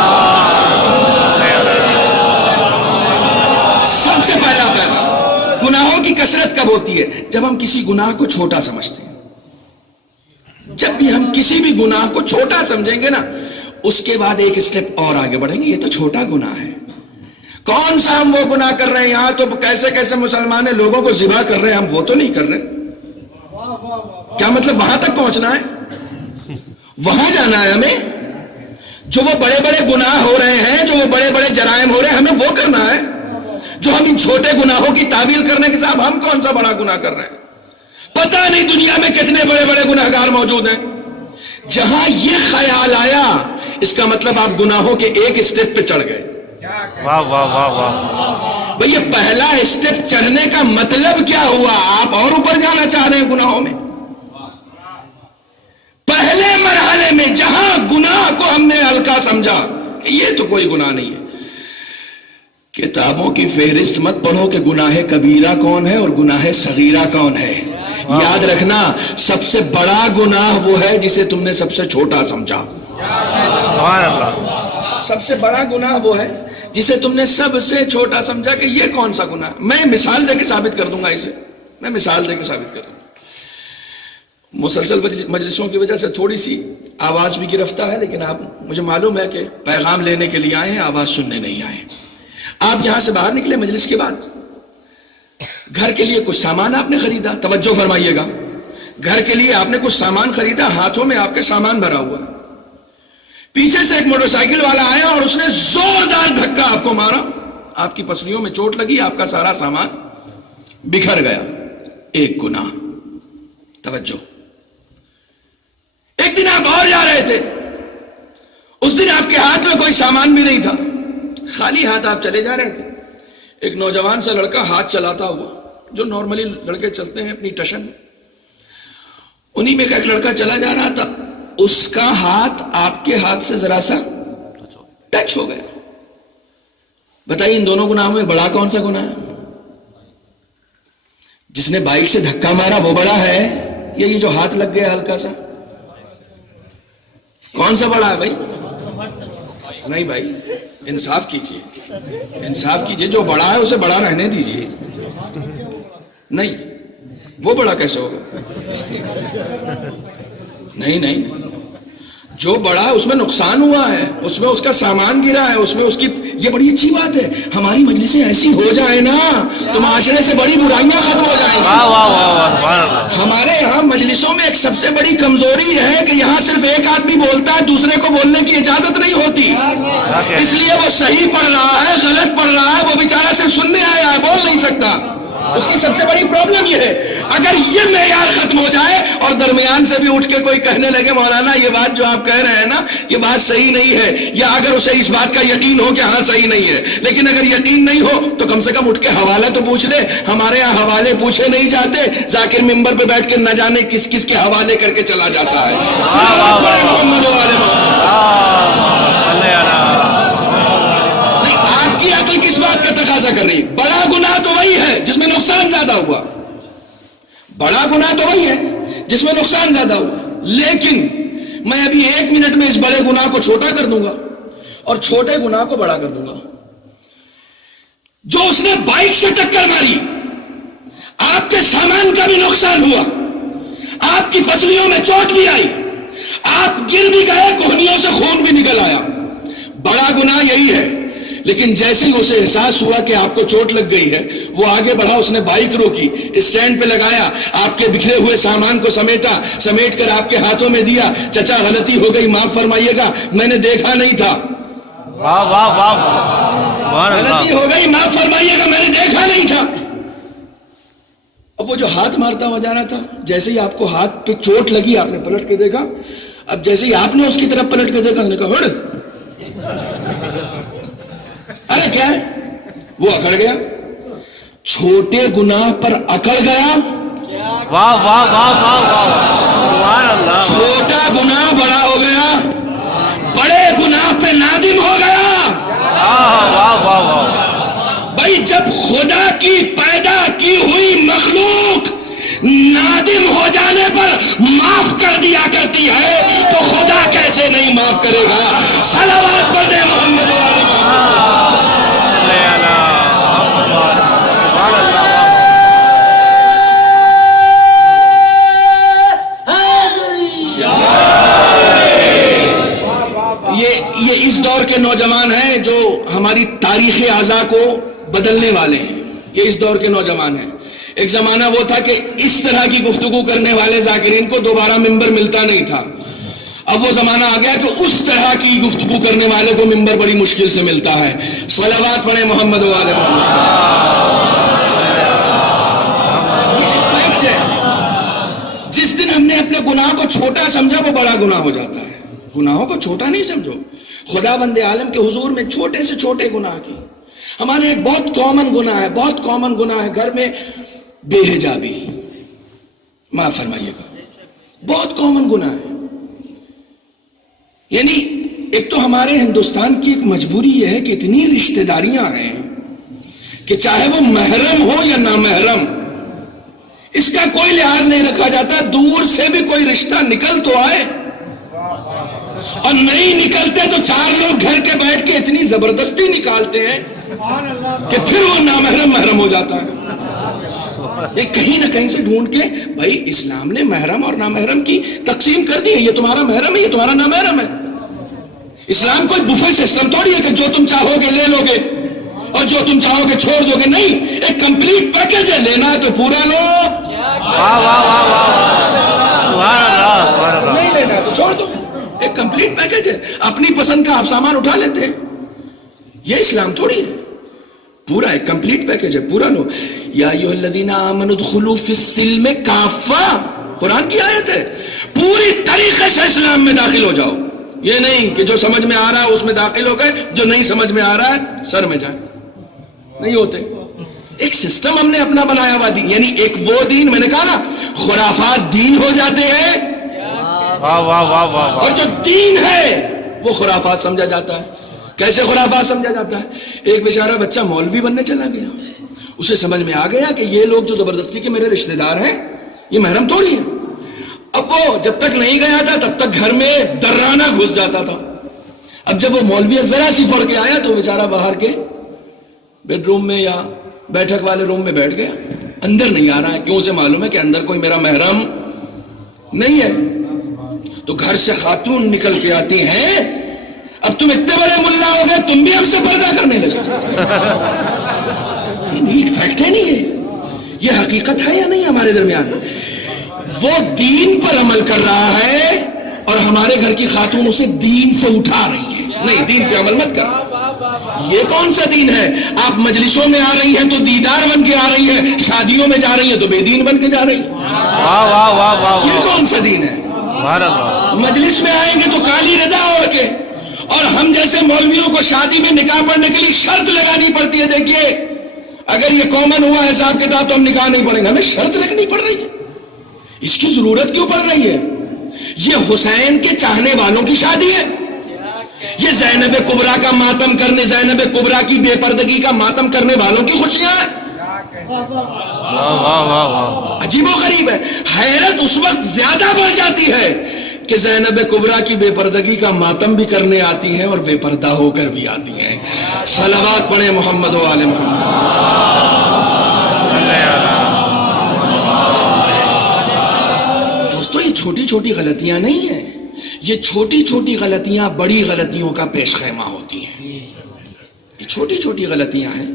سب سے پہلا پیغام, گناہوں کی کثرت کب ہوتی ہے؟ جب ہم کسی گناہ کو چھوٹا سمجھتے ہیں. جب بھی ہم کسی بھی گناہ کو چھوٹا سمجھیں گے نا, اس کے بعد ایک سٹیپ اور آگے بڑھیں گے, یہ تو چھوٹا گناہ ہے, کون سا ہم وہ گناہ کر رہے ہیں, یہاں تو کیسے کیسے مسلمان ہیں لوگوں کو ذبح کر رہے ہیں, ہم وہ تو نہیں کر رہے. کیا مطلب وہاں تک پہنچنا ہے, وہاں جانا ہے ہمیں. جو وہ بڑے بڑے گناہ ہو رہے ہیں, جو وہ بڑے بڑے جرائم ہو رہے ہیں, ہمیں وہ کرنا ہے. جو ہم ان چھوٹے گناہوں کی تعویل کرنے کے ساتھ ہم کون سا بڑا گناہ کر رہے ہیں. پتہ نہیں دنیا میں کتنے بڑے بڑے گناہگار موجود ہیں. جہاں یہ خیال آیا اس کا مطلب آپ گناہوں کے ایک سٹیپ پہ چڑھ گئے. واہ واہ واہ واہ. بھئی یہ پہلا سٹیپ چڑھنے کا مطلب کیا ہوا؟ آپ اور اوپر جانا چاہ رہے ہیں گناہوں میں. پہلے مرحلے میں جہاں گناہ کو ہم نے ہلکا سمجھا کہ یہ تو کوئی گناہ نہیں ہے, کتابوں کی فہرست مت پڑھو کہ گناہ کبیرہ کون ہے اور گناہ صغیرہ کون ہے. یاد رکھنا سب سے بڑا گناہ وہ ہے جسے تم نے سب سے چھوٹا سمجھا. سبحان اللہ. سب سے بڑا گناہ وہ ہے جسے تم نے سب سے چھوٹا سمجھا کہ یہ کون سا گناہ. میں مثال دے کے ثابت کر دوں گا اسے. میں مثال دے کے ثابت کر دوں گا. مسلسل مجلسوں کی وجہ سے تھوڑی سی آواز بھی گرفتہ ہے، لیکن آپ مجھے معلوم ہے کہ پیغام لینے کے لیے آئے ہیں، آواز سننے نہیں آئے. آپ یہاں سے باہر نکلے مجلس کے بعد، گھر کے لیے کچھ سامان آپ نے خریدا. توجہ فرمائیے گا، گھر کے لیے آپ نے کچھ سامان خریدا، ہاتھوں میں آپ کے سامان بھرا ہوا. پیچھے سے ایک موٹر سائیکل والا آیا اور اس نے زوردار دھکا آپ کو مارا. آپ کی پسلیوں میں چوٹ لگی، آپ کا سارا سامان بکھر گیا. ایک گناہ. توجہ. ایک دن آپ اور جا رہے تھے، اس دن آپ کے ہاتھ میں کوئی سامان بھی نہیں تھا، خالی ہاتھ آپ چلے جا رہے تھے. ایک نوجوان سا لڑکا ہاتھ چلاتا ہوا، جو نارملی لڑکے چلتے ہیں اپنی ٹشن میں، انہی میں ایک لڑکا چلا جا رہا تھا. اس کا ہاتھ آپ کے ہاتھ سے ذرا سا ٹچ ہو گیا. بتائیے ان دونوں گناہوں میں بڑا کون سا گناہ ہے؟ جس نے بائک سے دھکا مارا وہ بڑا ہے یا یہ جو ہاتھ لگ گیا ہلکا سا؟ کون سا بڑا ہے بھائی؟ نہیں بھائی، انصاف کیجئے، انصاف کیجئے. جو بڑا ہے اسے بڑا رہنے دیجئے. نہیں، وہ بڑا کیسے ہوگا؟ نہیں، جو بڑا ہے اس میں نقصان ہوا ہے، اس میں اس کا سامان گرا ہے، اس میں اس کی. یہ بڑی اچھی بات ہے. ہماری مجلسیں ایسی ہو جائیں نا تو معاشرے سے بڑی برائیاں ختم ہو جائیں گی. ہمارے یہاں مجلسوں میں ایک سب سے بڑی کمزوری ہے کہ یہاں صرف ایک آدمی بولتا ہے، دوسرے کو بولنے کی اجازت نہیں ہوتی. اس لیے وہ صحیح پڑھ رہا ہے، غلط پڑھ رہا ہے، وہ بیچارہ صرف سننے آیا ہے، بول نہیں سکتا. اس کی سب سے بڑی پرابلم یہ ہے. اگر یہ معیار ختم ہو جائے اور درمیان سے بھی اٹھ کے کوئی کہنے لگے مولانا یہ بات جو آپ کہہ رہے ہیں نا یہ بات صحیح نہیں ہے، یا اگر اسے اس بات کا یقین ہو کہ ہاں صحیح نہیں ہے، لیکن اگر یقین نہیں ہو تو کم سے کم اٹھ کے حوالہ تو پوچھ لے. ہمارے یہاں حوالے پوچھے نہیں جاتے. ذاکر ممبر پہ بیٹھ کے نہ جانے کس کس کے حوالے کر کے چلا جاتا ہے. محمد آپ کی عقل کس بات کا تقاضا کر رہی؟ بڑا گناہ تو وہی ہے جس میں نقصان زیادہ ہوا. بڑا گناہ تو وہی ہے جس میں نقصان زیادہ ہوا. لیکن میں ابھی 1 منٹ میں اس بڑے گناہ کو چھوٹا کر دوں گا اور چھوٹے گناہ کو بڑا کر دوں گا. جو اس نے بائک سے ٹکر ماری، آپ کے سامان کا بھی نقصان ہوا، آپ کی پسلیوں میں چوٹ بھی آئی، آپ گر بھی گئے، کوہنیوں سے خون بھی نکل آیا. بڑا گناہ یہی ہے. لیکن جیسے ہی اسے احساس ہوا کہ آپ کو چوٹ لگ گئی ہے، وہ آگے بڑھا، اس نے بائک روکی، اسٹینڈ پہ لگایا، آپ کے بکھرے ہوئے سامان کو سمیٹ کر آپ کے ہاتھوں میں دیا. چچا غلطی ہو گئی، معاف فرمائیے گا، میں نے دیکھا نہیں تھا. غلطی ہو گئی، معاف فرمائیے گا، میں نے دیکھا نہیں تھا. اب وہ جو ہاتھ مارتا ہوا جا رہا تھا، جیسے ہی آپ کو ہاتھ پہ چوٹ لگی آپ نے پلٹ کے دیکھا. اب جیسے ہی آپ نے اس کی طرف پلٹ کے دیکھا، اس نے کہا ہڑ، ارے کیا ہے؟ وہ اکڑ گیا. چھوٹے گناہ پر اکڑ گیا. چھوٹا گناہ بڑا ہو گیا، بڑے گناہ پہ نادم ہو گیا. بھائی جب خدا کی پیدا کی ہوئی مخلوق نادم ہو جانے پر معاف کر دیا کرتی ہے تو خدا کیسے نہیں معاف کرے گا؟ صلوات پڑھ دے محمد علی محمد. یہ اس دور کے نوجوان ہیں جو ہماری تاریخ اعضاء کو بدلنے والے ہیں. یہ اس دور کے نوجوان ہیں. ایک زمانہ وہ تھا کہ اس طرح کی گفتگو کرنے والے ذاکرین کو دوبارہ ممبر ملتا نہیں تھا. اب وہ زمانہ آ گیا کہ اس طرح کی گفتگو کرنے والے کو ممبر بڑی مشکل سے ملتا ہے. صلوات پڑھیں محمد و آل محمد. یہ ایک فیکٹ ہے. جس دن ہم نے اپنے گناہ کو چھوٹا سمجھا وہ بڑا گناہ ہو جاتا ہے. گناہوں کو چھوٹا نہیں سمجھو. خدا بند عالم کے حضور میں چھوٹے سے چھوٹے گناہ کی. ہمارے ایک بہت کامن گناہ ہے، بہت کامن گناہ ہے گھر میں بے حجابی. معاف فرمائیے گا، بہت کامن گناہ ہے. یعنی ایک تو ہمارے ہندوستان کی ایک مجبوری یہ ہے کہ اتنی رشتہ داریاں ہیں کہ چاہے وہ محرم ہو یا نامحرم، اس کا کوئی لحاظ نہیں رکھا جاتا، دور سے بھی کوئی رشتہ نکل تو آئے، اور نہیں نکلتے تو چار لوگ گھر کے بیٹھ کے اتنی زبردستی نکالتے ہیں کہ پھر وہ نامحرم محرم ہو جاتا ہے۔ یہ کہیں نہ کہیں سے ڈھونڈ کے، بھائی اسلام نے محرم اور نامحرم کی تقسیم کر دی ہے، یہ تمہارا محرم ہے، یہ تمہارا نامحرم ہے۔ اسلام کوئی بفے سسٹم تھوڑی ہے کہ جو تم چاہو گے لے لو گے اور جو تم چاہو گے چھوڑ دو گے، نہیں، ایک کمپلیٹ پیکج ہے، لینا ہے تو پورا لو، واہ واہ واہ واہ، سبحان اللہ سبحان اللہ، نہیں لینا ہے تو چھوڑ دو، ایک کمپلیٹ پیکج ہے، اپنی پسند کا آپ سامان اٹھا لیتے ہیں۔ یہ اسلام تھوڑی ہے، پورا ایک کمپلیٹ پیکج ہے، پورا لو۔ یا ایھا الذین آمنوا ادخلوا فی السلم کافہ، قرآن کی آیت ہے، پوری طریقے سے اسلام میں داخل ہو جاؤ، یہ نہیں کہ جو سمجھ میں آ رہا ہے اس میں داخل ہو گئے، جو نہیں سمجھ میں آ رہا ہے سر میں جائیں، نہیں ہوتے۔ ایک سسٹم ہم نے اپنا بنایا ہوا دین، یعنی ایک وہ دین، میں نے کہا نا خرافات دین ہو جاتے ہیں، واہ واہ واہ واہ، اور جو دین ہے وہ خرافات سمجھا جاتا ہے۔ کیسے خرافات سمجھا جاتا ہے؟ ایک بیچارہ بچہ مولوی بننے چلا گیا، اسے سمجھ میں آ گیا کہ یہ لوگ جو زبردستی کے میرے رشتہ دار ہیں یہ محرم تھوڑی ہے۔ اب وہ جب تک نہیں گیا تھا تب تک گھر میں درانہ گھس جاتا تھا، اب جب وہ مولوی ذرا سی پڑھ کے آیا تو بیچارہ باہر کے بیڈ روم میں یا بیٹھک والے روم میں بیٹھ گیا، اندر نہیں آ رہا ہے، کیوں؟ اسے معلوم ہے کہ اندر کوئی میرا محرم نہیں ہے۔ تو گھر سے خاتون نکل کے آتی ہیں، اب تم اتنے بڑے ملا ہو گئے، تم بھی ہم سے پردہ کرنے لگے۔ یہ فیکٹ ہے، نہیں ہے، یہ حقیقت ہے یا نہیں ہمارے درمیان؟ وہ دین پر عمل کر رہا ہے اور ہمارے گھر کی خاتون اسے دین سے اٹھا رہی ہے، نہیں دین پہ عمل مت کر۔ یہ کون سا دین ہے؟ آپ مجلسوں میں آ رہی ہیں تو دیدار بن کے آ رہی ہیں، شادیوں میں جا رہی ہیں تو بے دین بن کے جا رہی ہیں، واہ واہ واہ واہ، یہ کون سا دین ہے؟ سبحان اللہ، مجلس میں آئیں گے تو کالی ردا اوڑھ کے، اور ہم جیسے مولویوں کو شادی میں نکاح پڑھنے کے لیے شرط لگانی پڑتی ہے، دیکھیے اگر یہ کامن ہوا حساب کتاب تو ہم نکاح نہیں پڑھیں گے، ہمیں شرط لگنی پڑ رہی ہے، اس کی ضرورت کیوں پڑ رہی ہے؟ یہ حسین کے چاہنے والوں کی شادی ہے، یہ زینب کبریٰ کا ماتم کرنے، زینب کبریٰ کی بے پردگی کا ماتم کرنے والوں کی خوشیاں ہیں۔ واہ واہ واہ واہ، عجیب و غریب ہے، حیرت اس وقت زیادہ بڑھ جاتی ہے کہ زینب کبریٰ کی بے پردگی کا ماتم بھی کرنے آتی ہیں اور بے پردہ ہو کر بھی آتی ہیں۔ صلوات پڑھیں محمد و آل محمد۔ دوستو یہ چھوٹی چھوٹی غلطیاں نہیں ہیں، یہ چھوٹی چھوٹی غلطیاں بڑی غلطیوں کا پیش خیمہ ہوتی ہیں، یہ چھوٹی چھوٹی غلطیاں ہیں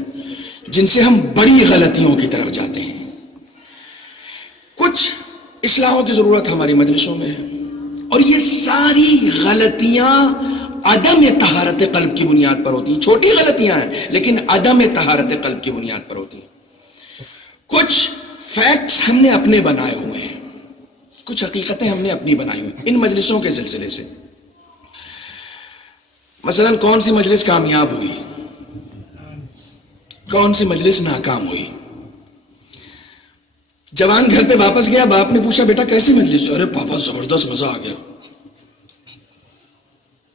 جن سے ہم بڑی غلطیوں کی طرف جاتے ہیں۔ کچھ اصلاحوں کی ضرورت ہماری مجلسوں میں ہے، اور یہ ساری غلطیاں عدم طہارت قلب کی بنیاد پر ہوتی ہیں، چھوٹی غلطیاں ہیں لیکن عدم طہارت قلب کی بنیاد پر ہوتی ہیں۔ کچھ فیکٹس ہم نے اپنے بنائے ہوئے ہیں، کچھ حقیقتیں ہم نے اپنی بنائی ہوئی ان مجلسوں کے سلسلے سے۔ مثلا کون سی مجلس کامیاب ہوئی، کون سی مجلس ناکام ہوئی؟ جوان گھر پہ واپس گیا، باپ نے پوچھا بیٹا کیسی مجلس؟ ارے پاپا زبردست مزہ آ گیا۔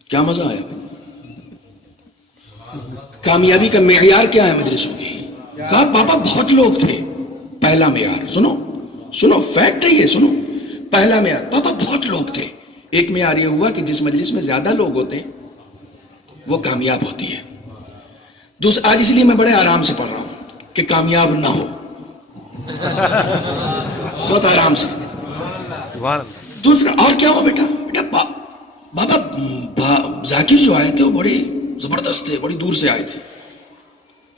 کیا مزہ آیا؟ کامیابی کا معیار کیا ہے مجلسوں کی؟ کہا پاپا بہت لوگ تھے۔ پہلا معیار سنو سنو، فیکٹ ہے یہ، سنو، پہلا معیار پاپا بہت لوگ تھے۔ ایک معیار یہ ہوا کہ جس مجلس میں زیادہ لوگ ہوتے ہیں وہ کامیاب ہوتی ہے۔ دوسرا، آج اس لیے میں بڑے آرام سے پڑھ رہا ہوں کہ کامیاب نہ ہو، بہت آرام سے۔ سبحان اللہ، دوسرا اور کیا ہو بیٹا؟ بیٹا بابا ذاکر جو آئے تھے وہ بڑے زبردست تھے، بڑی دور سے آئے تھے،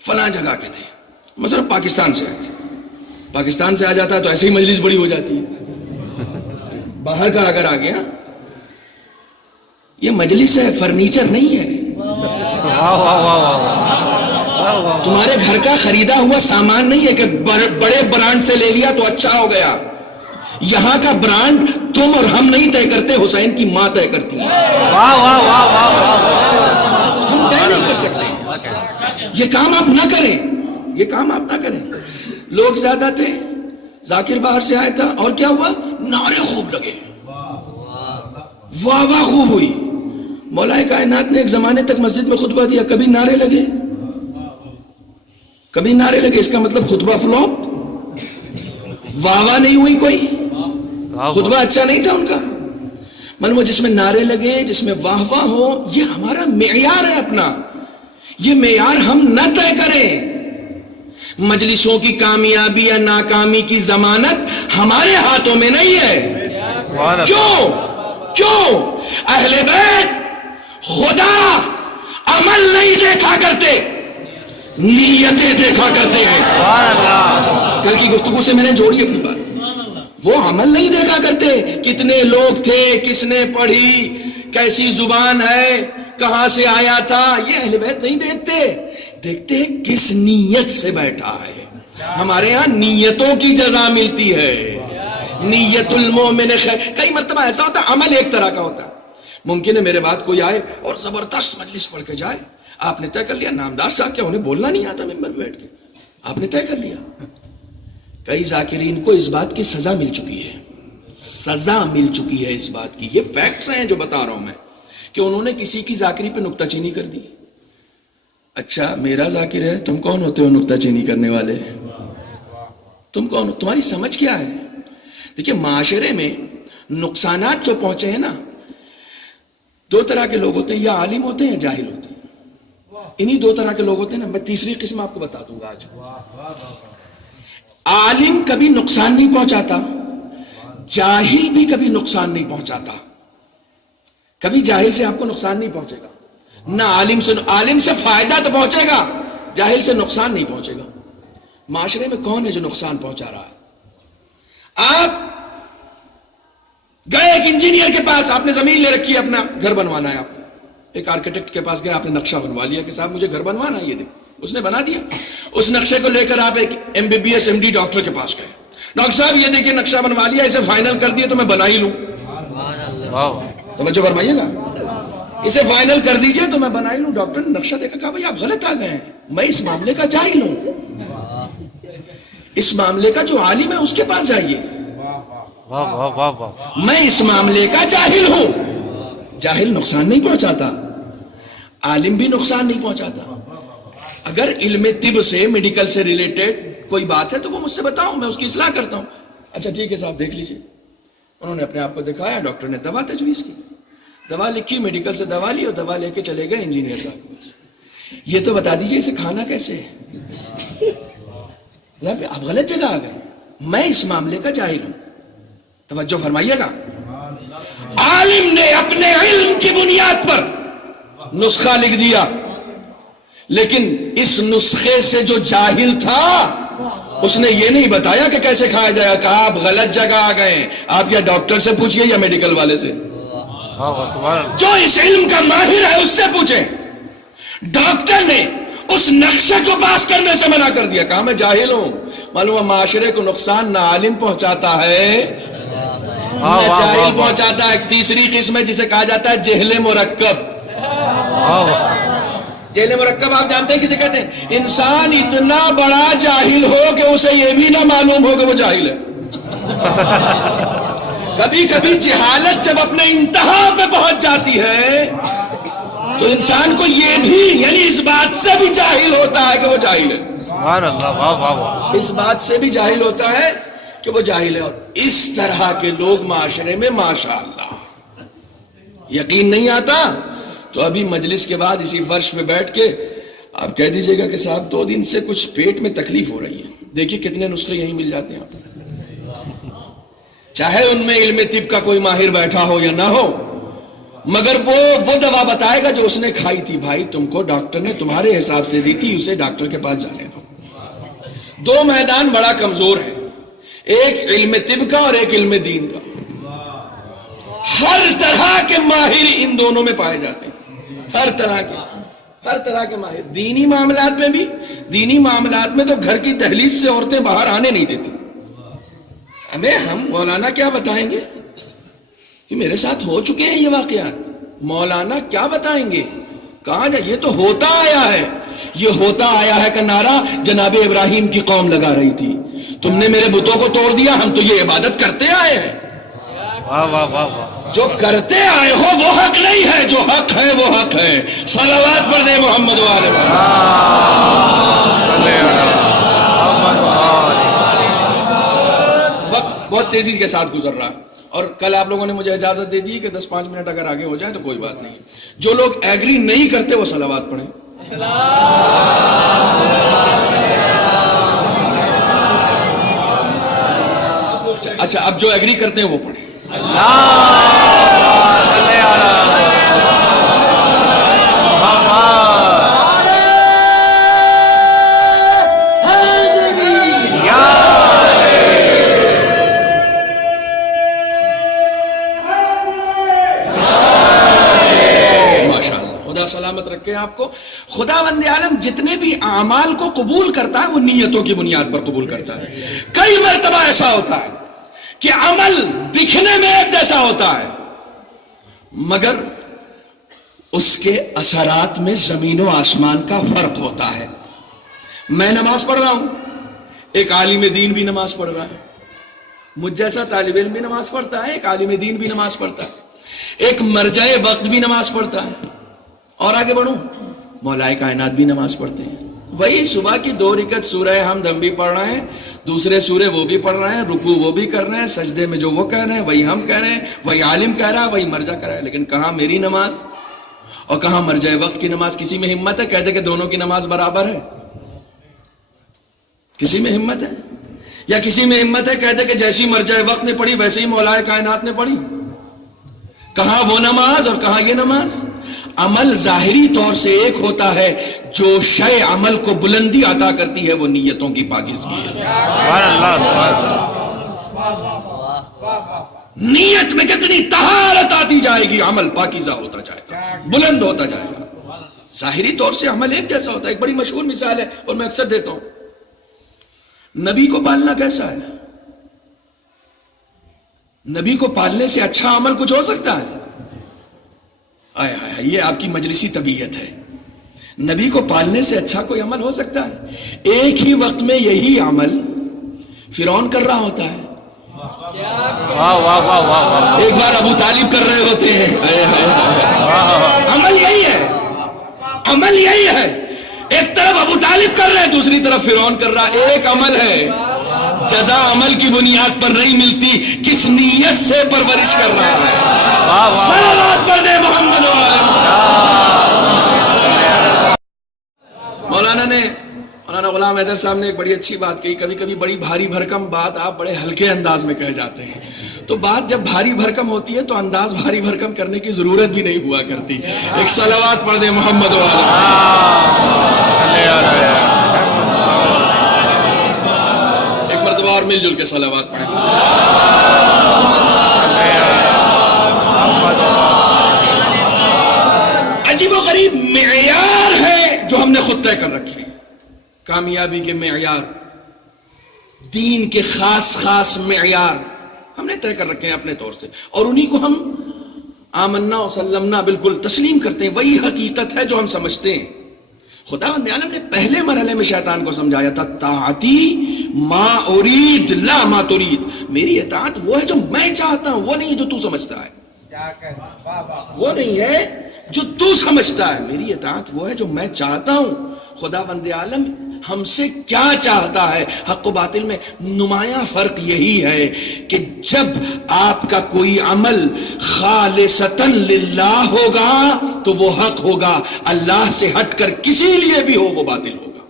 فلاں جگہ کے تھے، مثلا پاکستان سے آئے تھے۔ پاکستان سے آ جاتا ہے تو ایسے ہی مجلس بڑی ہو جاتی ہے، باہر کا اگر آ گیا، یہ مجلس ہے، فرنیچر نہیں ہے۔ واہ واہ واہ واہ، تمہارے گھر کا خریدا ہوا سامان نہیں ہے کہ بڑے برانڈ سے لے لیا تو اچھا ہو گیا۔ یہاں کا برانڈ تم اور ہم نہیں طے کرتے، حسین کی ماں طے کرتی ہے۔ واہ واہ واہ واہ، ہم طے نہیں کر سکتے، یہ کام آپ نہ کریں، یہ کام آپ نہ کریں۔ لوگ زیادہ تھے، ذاکر باہر سے آیا تھا، اور کیا ہوا؟ نعرے خوب لگے، واہ واہ خوب ہوئی۔ مولا کائنات نے ایک زمانے تک مسجد میں خطبہ دیا، کبھی نعرے لگے؟ کبھی نعرے لگے اس کا مطلب خطبہ فلوپ، واہ واہ نہیں ہوئی کوئی، خطبہ اچھا نہیں تھا ان کا. معلوم ہو جس میں نعرے لگے، جس میں واہ واہ ہو، یہ ہمارا معیار ہے اپنا. یہ معیار ہم نہ طے کریں. مجلسوں کی کامیابی یا ناکامی کی ضمانت ہمارے ہاتھوں میں نہیں ہے. کیوں اہل بیت خدا عمل نہیں دیکھا کرتے، نیتیں دیکھا کرتے ہیں. کل کی گفتگو سے میں نے جوڑی اپنی بات. وہ عمل نہیں دیکھا کرتے، کتنے لوگ تھے، کس نے پڑھی، کیسی زبان ہے، کہاں سے آیا تھا. یہ اہل بیت نہیں دیکھتے، دیکھتے ہیں کس نیت سے بیٹھا ہے. ہمارے یہاں نیتوں کی جزا ملتی ہے. نیت المومن خیر. کئی مرتبہ ایسا ہوتا ہے عمل ایک طرح کا ہوتا ہے. ممکن ہے میرے بعد کوئی آئے اور زبردست مجلس پڑھ کے جائے، آپ نے طے کر لیا نامدار صاحب کیا انہیں بولنا نہیں آتا ممبر پہ بیٹھ کے، آپ نے طے کر لیا. کئی ذاکرین کو اس بات کی سزا مل چکی ہے، سزا مل چکی ہے اس بات کی. یہ فیکٹس ہیں جو بتا رہا ہوں میں، کہ انہوں نے کسی کی ذاکری پہ نکتہ چینی کر دی. اچھا میرا ذاکر ہے، تم کون ہوتے ہو نکتہ چینی کرنے والے؟ تم کون ہو؟ تمہاری سمجھ کیا ہے؟ دیکھیے معاشرے میں نقصانات جو پہنچے ہیں نا، دو طرح کے لوگ ہوتے ہیں، یا عالم ہوتے ہیں یا جاہل ہوتے ہیں. انہی دو طرح کے لوگ ہوتے ہیں نا. میں تیسری قسم آپ کو بتا دوں گا آج. عالم کبھی نقصان نہیں پہنچاتا، جاہل بھی کبھی نقصان نہیں پہنچاتا. کبھی جاہل سے آپ کو نقصان نہیں پہنچے گا، نہ عالم سے فائدہ تو پہنچے گا، جاہل سے نقصان نہیں پہنچے گا. معاشرے میں کون ہے جو نقصان پہنچا رہا ہے؟ آپ گئے ایک انجینئر کے پاس، آپ نے زمین لے رکھی ہے، اپنا گھر بنوانا ہے. آپ ایک آرکیٹیکٹ کے پاس گئے، آپ نے نقشہ بنوا لیا کہ صاحب مجھے گھر بنوانا ہے، یہ دیکھ. اس نے بنا دیا. اس نقشے کو لے کر آپ ایک MBBS MD ڈاکٹر کے پاس گئے. ڈاکٹر صاحب یہ دیکھیے نقشہ بنوا لیا، اسے فائنل کر دیا تو میں بنا ہی لوں. توجہ فرمائیے گا، اسے فائنل کر دیجئے تو میں بنا ہی لوں. ڈاکٹر نے نقشہ دیکھا، کہا بھائی آپ غلط آ گئے ہیں، میں اس معاملے کا جاہل ہوں. اس معاملے کا جو عالم ہے اس کے پاس جائیے. میں اس معاملے کا جاہل ہوں. جاہل نقصان نہیں پہنچاتا، عالم بھی نقصان نہیں پہنچاتا. اگر علم طب سے، میڈیکل سے ریلیٹڈ کوئی بات ہے تو وہ مجھ سے بتاؤ، میں اس کی اصلاح کرتا ہوں. اچھا ٹھیک ہے صاحب دیکھ لیجئے. انہوں نے اپنے آپ کو دکھایا، ڈاکٹر نے دوا تجویز کی، دوا لکھی، میڈیکل سے دوا لی اور دوا لے کے چلے گئے انجینئر صاحب کے پاس. یہ تو بتا دیجئے اسے کھانا کیسے ہے؟ آپ غلط جگہ آ گئے، میں اس معاملے کا جاہل ہوں. توجہ فرمائیے گا. عالم نے اپنے علم کی بنیاد پر نسخہ لکھ دیا، لیکن اس نسخے سے جو جاہل تھا اس نے یہ نہیں بتایا کہ کیسے کھایا جائے. کہا آپ غلط جگہ آ گئے، آپ یا ڈاکٹر سے پوچھئے یا میڈیکل والے سے. جو اس علم کا ماہر ہے اس سے پوچھیں. ڈاکٹر نے اس نقشے کو پاس کرنے سے منع کر دیا، کہا میں جاہل ہوں. معلوم ہے معاشرے کو نقصان نہ عالم پہنچاتا ہے نہ جاہل پہنچاتا ہے. ایک تیسری قسم ہے جسے کہا جاتا ہے جہل مرکب. جہل مرکب آپ جانتے ہیں کسے کہتے ہیں؟ انسان اتنا بڑا جاہل ہو کہ اسے یہ بھی نہ معلوم ہو کہ وہ جاہل ہے. کبھی کبھی جہالت جب اپنے انتہا پہ پہنچ جاتی ہے تو انسان کو یہ بھی، یعنی اس بات سے بھی جاہل ہوتا ہے کہ وہ جاہل ہے. اس بات سے بھی جاہل ہوتا ہے کہ وہ جاہل ہے. اور اس طرح کے لوگ معاشرے میں ماشاءاللہ. یقین نہیں آتا تو ابھی مجلس کے بعد اسی فرش پہ بیٹھ کے آپ کہہ دیجئے گا کہ صاحب 2 دن سے کچھ پیٹ میں تکلیف ہو رہی ہے. دیکھیے کتنے نسخے یہیں مل جاتے ہیں آپ. چاہے ان میں علم طب کا کوئی ماہر بیٹھا ہو یا نہ ہو، مگر وہ دوا بتائے گا جو اس نے کھائی تھی. بھائی تم کو ڈاکٹر نے تمہارے حساب سے دی تھی، اسے ڈاکٹر کے پاس جانے دو. 2 میدان بڑا کمزور ہے، ایک علم طب کا اور ایک علم دین کا. ہر طرح کے ماہر ان دونوں میں پائے جاتے ہیں. ہر طرح کے ماہر. دینی معاملات میں بھی. دینی معاملات میں تو گھر کی دہلیز سے عورتیں باہر آنے نہیں دیتی. ہمیں ہم مولانا کیا بتائیں گے؟ کہ میرے ساتھ ہو چکے ہیں یہ واقعات. مولانا کیا بتائیں گے؟ کہاں جائے؟ یہ تو ہوتا آیا ہے. یہ ہوتا آیا ہے کا نعرہ جناب ابراہیم کی قوم لگا رہی تھی. تم نے میرے بتوں کو توڑ دیا، ہم تو یہ عبادت کرتے آئے ہیں. جو کرتے آئے ہو وہ حق نہیں ہے، جو حق ہے وہ حق ہے. صلوات پر دے محمد والے. تیزی کے ساتھ گزر رہا ہے، اور کل آپ لوگوں نے مجھے اجازت دے دی کہ 10-5 منٹ اگر آگے ہو جائے تو کوئی بات نہیں. جو لوگ ایگری نہیں کرتے وہ صلوات پڑھیں. اچھا اب جو ایگری کرتے ہیں وہ پڑھیں. خدا سلامت رکھے آپ کو. خداوند عالم جتنے بھی اعمال کو قبول کرتا ہے وہ نیتوں کی بنیاد پر قبول کرتا ہے. کئی مرتبہ ایسا ہوتا ہے کہ عمل دکھنے میں ایک جیسا ہوتا ہے مگر اس کے اثرات میں زمین و آسمان کا فرق ہوتا ہے. میں نماز پڑھ رہا ہوں، ایک عالم دین بھی نماز پڑھ رہا ہے، مجھ جیسا طالب علم بھی نماز پڑھتا ہے، ایک عالم دین بھی نماز پڑھتا ہے، ایک مرجع وقت بھی نماز پڑھتا ہے. اور آگے بڑھوں، مولائے کائنات بھی نماز پڑھتے ہیں. وہی صبح کی 2 رکعت سورہ حمد ہم بھی پڑھ رہے ہیں، دوسرے سورے وہ بھی پڑھ رہے ہیں، رکوع وہ بھی کر رہے ہیں، سجدے میں جو وہ کہہ رہے ہیں وہی ہم کہہ رہے ہیں، وہی عالم کہہ رہا ہے، وہی مرجع کہہ رہا ہے. لیکن کہاں میری نماز اور کہاں مرجع وقت کی نماز؟ کسی میں ہمت ہے کہتے کہ دونوں کی نماز برابر ہے؟ کسی میں ہمت ہے؟ یا کسی میں ہمت ہے کہتے کہ جیسی مرجع وقت نے پڑھی ویسے ہی مولائے کائنات نے پڑھی؟ کہاں وہ نماز اور کہاں یہ نماز؟ عمل ظاہری طور سے ایک ہوتا ہے، جو شے عمل کو بلندی عطا کرتی ہے وہ نیتوں کی پاکیزگی ہے. نیت میں جتنی طہارت آتی جائے گی عمل پاکیزہ ہوتا جائے گا، بلند ہوتا جائے گا. ظاہری طور سے عمل ایک جیسا ہوتا ہے. ایک بڑی مشہور مثال ہے اور میں اکثر دیتا ہوں. نبی کو پالنا کیسا ہے؟ نبی کو پالنے سے اچھا عمل کچھ ہو سکتا ہے؟ یہ آپ کی مجلسی طبیعت ہے. نبی کو پالنے سے اچھا کوئی عمل ہو سکتا ہے؟ ایک ہی وقت میں یہی عمل فرعون کر رہا ہوتا ہے، ایک بار ابو طالب کر رہے ہوتے ہیں. عمل یہی ہے، عمل یہی ہے. ایک طرف ابو طالب کر رہے ہیں، دوسری طرف فرعون کر رہا ہے. ایک عمل ہے، جزا عمل کی بنیاد پر نہیں ملتی، کس نیت سے پرورش کر رہا ہے. صلوات پر دے محمد مولانا غلام حیدر صاحب نے ایک بڑی اچھی بات کہی. کبھی کبھی بڑی بھاری بھرکم بات آپ بڑے ہلکے انداز میں کہہ جاتے ہیں، تو بات جب بھاری بھرکم ہوتی ہے تو انداز بھاری بھرکم کرنے کی ضرورت بھی نہیں ہوا کرتی. ایک صلوات پڑھ دے محمد ایک مرتبہ اور مل جل کے صلوات پڑھیں. عجیب و غریب معیار ہے جو ہم نے خود طے کر رکھے ہیں. کامیابی کے معیار، دین کے خاص خاص معیار ہم نے طے کر رکھے ہیں اپنے طور سے، اور انہی کو ہم آمنا و سلمنا بالکل تسلیم کرتے ہیں. وہی حقیقت ہے جو ہم سمجھتے ہیں. خداوند عالم نے پہلے مرحلے میں شیطان کو سمجھایا تھا، طاعتی ما ارید لا ما ترید. میری اطاعت وہ ہے جو میں چاہتا ہوں، وہ نہیں جو تو سمجھتا ہے. وہ نہیں ہے جو تو سمجھتا ہے، میری اطاعت وہ ہے جو میں چاہتا ہوں. خداوند عالم ہم سے کیا چاہتا ہے؟ حق و باطل میں نمایاں فرق یہی ہے کہ جب آپ کا کوئی عمل خالصتاً للہ ہوگا تو وہ حق ہوگا، اللہ سے ہٹ کر کسی لیے بھی ہو وہ باطل ہوگا.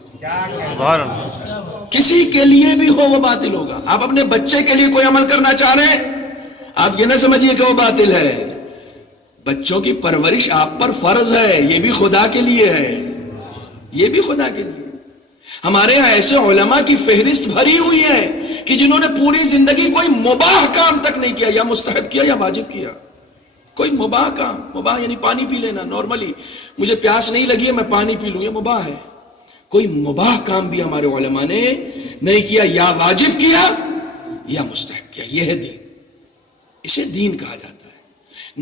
کسی کے لیے بھی ہو وہ باطل ہوگا. آپ اپنے بچے کے لیے کوئی عمل کرنا چاہ رہے ہیں، آپ یہ نہ سمجھیے کہ وہ باطل ہے. بچوں کی پرورش آپ پر فرض ہے، یہ بھی خدا کے لیے ہے، یہ بھی خدا کے لیے. ہمارے ہاں ایسے علماء کی فہرست بھری ہوئی ہے کہ جنہوں نے پوری زندگی کوئی مباح کام تک نہیں کیا، یا مستحب کیا یا واجب کیا. کوئی مباح کام، مباح یعنی پانی پی لینا نارملی، مجھے پیاس نہیں لگی ہے میں پانی پی لوں، یہ مباح ہے. کوئی مباح کام بھی ہمارے علماء نے نہیں کیا، یا واجب کیا یا مستحب کیا. یہ ہے دین، اسے دین کہا جاتا ہے.